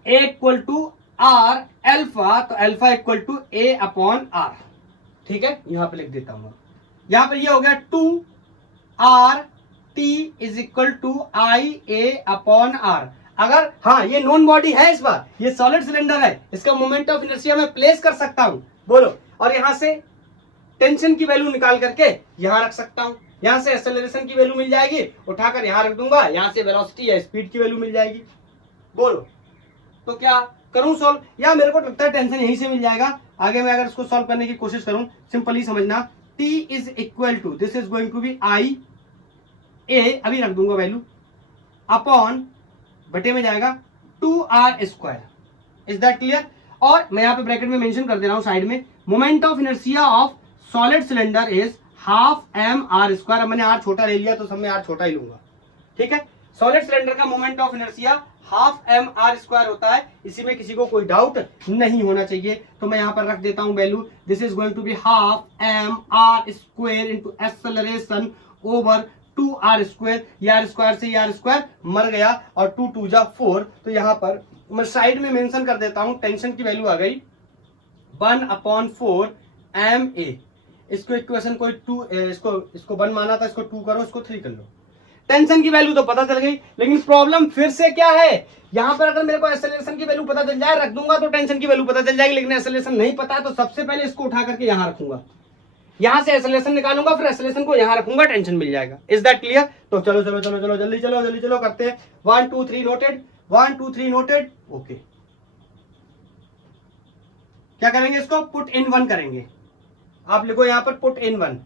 a equal to r alpha, तो alpha equal to a upon r. ठीक है, यहां पे लिख देता हूं। यहां पर ये हो गया 2r t is equal to I a upon r. अगर हाँ ये नॉन बॉडी है, इस बार ये सॉलिड सिलेंडर है, इसका मोमेंट ऑफ इनर्शिया मैं प्लेस कर सकता हूं, बोलो, और यहां से टेंशन की वैल्यू निकाल करके यहां रख सकता हूं। यहां से एक्सेलरेशन की वैल्यू मिल जाएगी, उठाकर यहां रख दूंगा, यहां से वेलोसिटी या स्पीड की वैल्यू मिल जाएगी। बोलो तो क्या करूं सॉल्व, या मेरे को लगता है टेंशन यहीं से मिल जाएगा। आगे मैं अगर इसको सॉल्व करने की कोशिश करूं, सिंपली समझना, t is equal to, this is going to be I A, अभी रख दूंगा वैल्यू, अपॉन बटे में जाएगा 2r square. Is that clear. और मैं यहां पे ब्रैकेट में मेंशन कर दे रहा हूं साइड में, moment of inertia of solid cylinder is half M R square. मैंने r छोटा ले लिया तो सब में r छोटा ही लूंगा, ठीक है। सॉलिड सिलेंडर का moment of inertia half M R square होता है। इसी में किसी को कोई डाउट नहीं होना चाहिए। तो मैं यहां पर रख देता हूं value, this is going to be half M R square into acceleration over 2r square. ये r स्क्वायर से r स्क्वायर मर गया और 2 2 जा 4। तो यहां पर मैं साइड में मेंशन कर देता हूं, टेंशन की वैल्यू आ गई 1/4 एम ए। इसको इक्वेशन कोई 2, इसको 1 माना था, इसको 2 करो, इसको 3 कर लो। टेंशन की वैल्यू तो पता चल गई, लेकिन प्रॉब्लम फिर से क्या है, यहां पर अगर मेरे को एक्सेलरेशन की वैल्यू पता चल जाए रख दूंगा तो टेंशन की वैल्यू पता चल जाएगी, लेकिन एक्सेलरेशन नहीं पता है तो सबसे पहले इसको उठा करके यहां रखूंगा, यहां से एक्सेलरेशन निकालूंगा, फिर एक्सेलरेशन को यहां रखूंगा, टेंशन मिल जाएगा। Is that clear? तो चलो चलो चलो चलो जल्दी चलो जल्दी चलो करते हैं। 1 2 3 नोटेड, 1 2 3 नोटेड। ओके, क्या करेंगे, इसको पुट इन 1 करेंगे। आप लिखो यहां पर put in 1,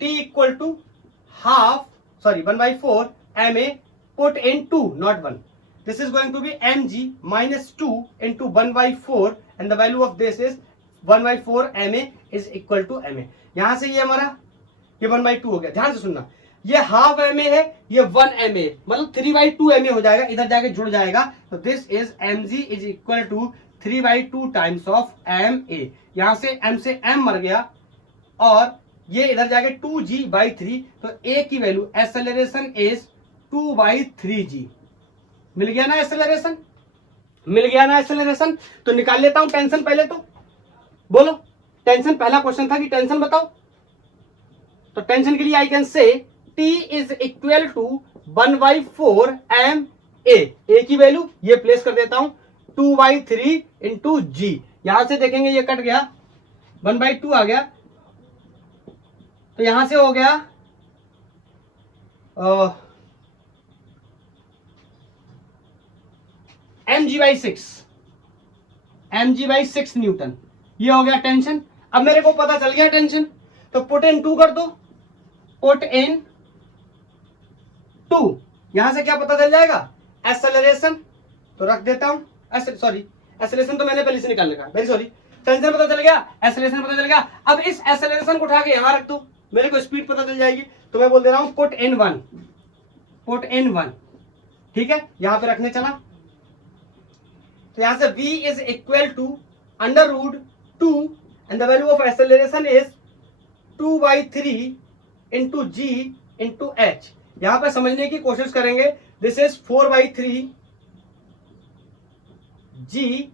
t equal to half, sorry 1/4 ma put in 2 not 1. This is going to be mg minus 2 into 1/4 and the value of this is 1/4 ma is equal to ma. यहां से ये हमारा ये 1/2 हो गया। ध्यान से सुनना, ये हाफ ma है, ये 1 ma, मतलब 3/2 ma हो जाएगा, इधर जाके जुड़ जाएगा। तो this is mg is equal to 3/2 times of ma। यहां से m से m मर गया और ये इधर जाके 2g/3। तो a की वैल्यू एक्सेलरेशन इज 2/3g। मिल गया ना एक्सेलरेशन, मिल गया ना एक्सेलरेशन। तो निकाल लेता हूं टेंशन पहले, तो बोलो टेंशन, पहला क्वेश्चन था कि टेंशन बताओ। तो टेंशन के लिए I can say t is equal to 1/4 m ए की वैल्यू ये प्लेस कर देता हूं 2/3 इंटू जी। यहां से देखेंगे ये कट गया, 1/2 आ गया, तो यहां से हो गया mg/6, mg/6 न्यूटन। ये हो गया टेंशन। अब मेरे को पता चल गया टेंशन, तो पुट इन 2 कर दो, पुट इन 2। यहां से क्या पता चल जाएगा, एक्सेलरेशन। तो रख देता हूं, सॉरी एक्सेलरेशन तो मैंने पहले से निकालने का, वेरी सॉरी। टेंशन पता चल गया, एक्सेलरेशन पता चल गया। अब इस एक्सेलरेशन को उठा के यहां रख दो, मेरे को स्पीड पता चल जाएगी। तो मैं बोल दे रहा हूं पुट इन 1, पुट इन 1। ठीक है, यहां पे रखने चला, तो यहां से v is equal to √2 and the value of acceleration is 2/3 into g into h. यहां पर समझने की कोशिश करेंगे, this is 4/3 g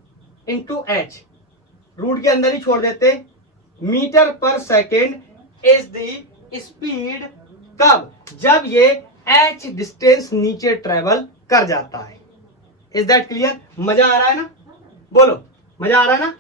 into h, root के अंदर ही छोड़ देते। Metre per second is the speed, कब, जब ये h डिस्टेंस नीचे ट्रेवल कर जाता है। Is that clear? मजा आ रहा है ना, बोलो मजा आ रहा है ना।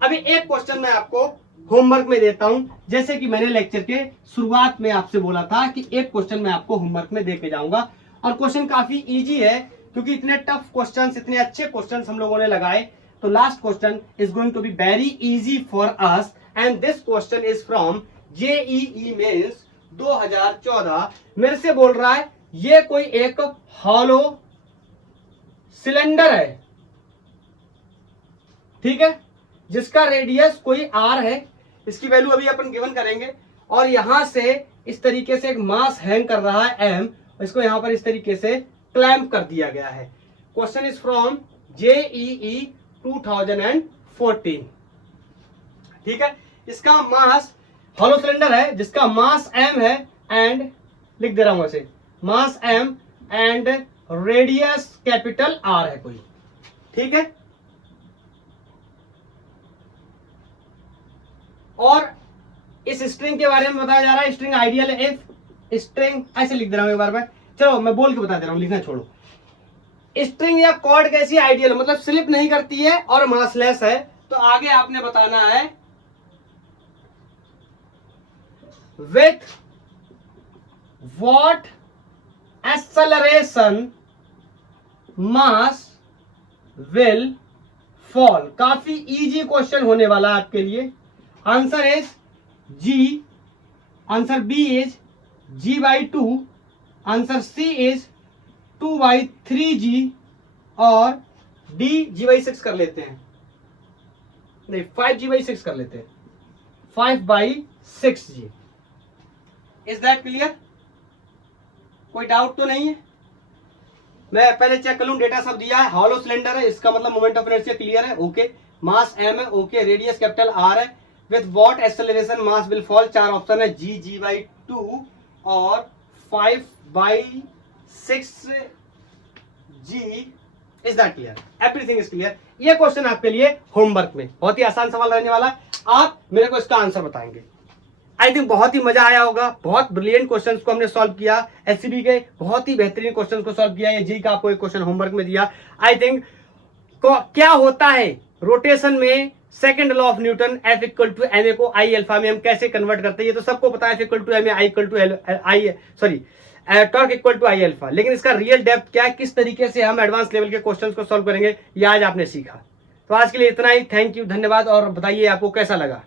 अभी एक क्वेश्चन मैं आपको होमवर्क में देता हूं, जैसे कि मैंने लेक्चर के शुरुआत में आपसे बोला था कि एक क्वेश्चन मैं आपको होमवर्क में दे के जाऊंगा, और क्वेश्चन काफी इजी है क्योंकि इतने टफ क्वेश्चंस, इतने अच्छे क्वेश्चंस हम लोगों ने लगाए। तो last question is going to be very easy for us and this question is from JEE Mains 2014। मेरे से बोल रहा है ये कोई एक हॉलो सिलेंडर है, ठीक है, जिसका रेडियस कोई r है, इसकी वैल्यू अभी अपन गिवन करेंगे, और यहां से इस तरीके से एक मास हैंग कर रहा है m, इसको यहां पर इस तरीके से क्लैंप कर दिया गया है। Question is from JEE 2014। ठीक है, इसका मास, हॉलो सिलेंडर है जिसका मास m है, एंड लिख दे रहा हूं ऐसे, मास m and radius capital R है कोई। ठीक है, और इस स्ट्रिंग के बारे में बताया जा रहा है, स्ट्रिंग आइडियल है इफ स्ट्रिंग, ऐसे लिख दे रहा हूं एक बार मैं, चलो मैं बोल के बता दे रहा हूं, लिखना छोड़ो। स्ट्रिंग या कॉर्ड कैसी आइडियल, मतलब स्लिप नहीं करती है और मासलेस है। तो आगे आपने बताना है with what acceleration mass will fall. काफी इजी क्वेश्चन होने वाला है आपके लिए। Answer is g, answer b is g/2, answer c is 2/3g, और डी g/6 कर लेते हैं, नहीं 5g/6 कर लेते हैं, 5/6g। Is that clear? कोई डाउट तो नहीं है? मैं पहले चेक कर लूं, डेटा सब दिया है, हॉलो सिलेंडर है, इसका मतलब मोमेंट ऑफ इनर्शिया क्लियर है, ओके। मास m है, ओके। रेडियस कैपिटल R है। With what acceleration mass will fall, 4 option है, g/2 और 5/6 g। Is that clear? Everything is clear. ये क्वेश्चन आपके लिए होमवर्क में बहुत ही आसान सवाल रहने वाला है, आप मेरे को इसका आंसर बताएंगे। आई थिंक बहुत ही मजा आया होगा, बहुत ब्रिलियंट क्वेश्चंस को हमने सॉल्व किया, एससीबी के बहुत ही बेहतरीन क्वेश्चंस को सॉल्व किया। ये जी का आपको एक क्वेश्चन होमवर्क में दिया। आई थिंक क्या होता है रोटेशन में second law of Newton, F equal to M a को आई अल्फा में हम कैसे कन्वर्ट करते हैं, ये तो सबको पता है, F equal to M a, I equal to I, sorry torque equal to I alpha. लेकिन इसका रियल डेप्थ क्या है, किस तरीके से हम एडवांस लेवल के क्वेश्चंस को सॉल्व करेंगे, ये आज आपने सीखा। तो आज के लिए इतना ही, थैंक यू, धन्यवाद। और बताइए आपको कैसा लगा।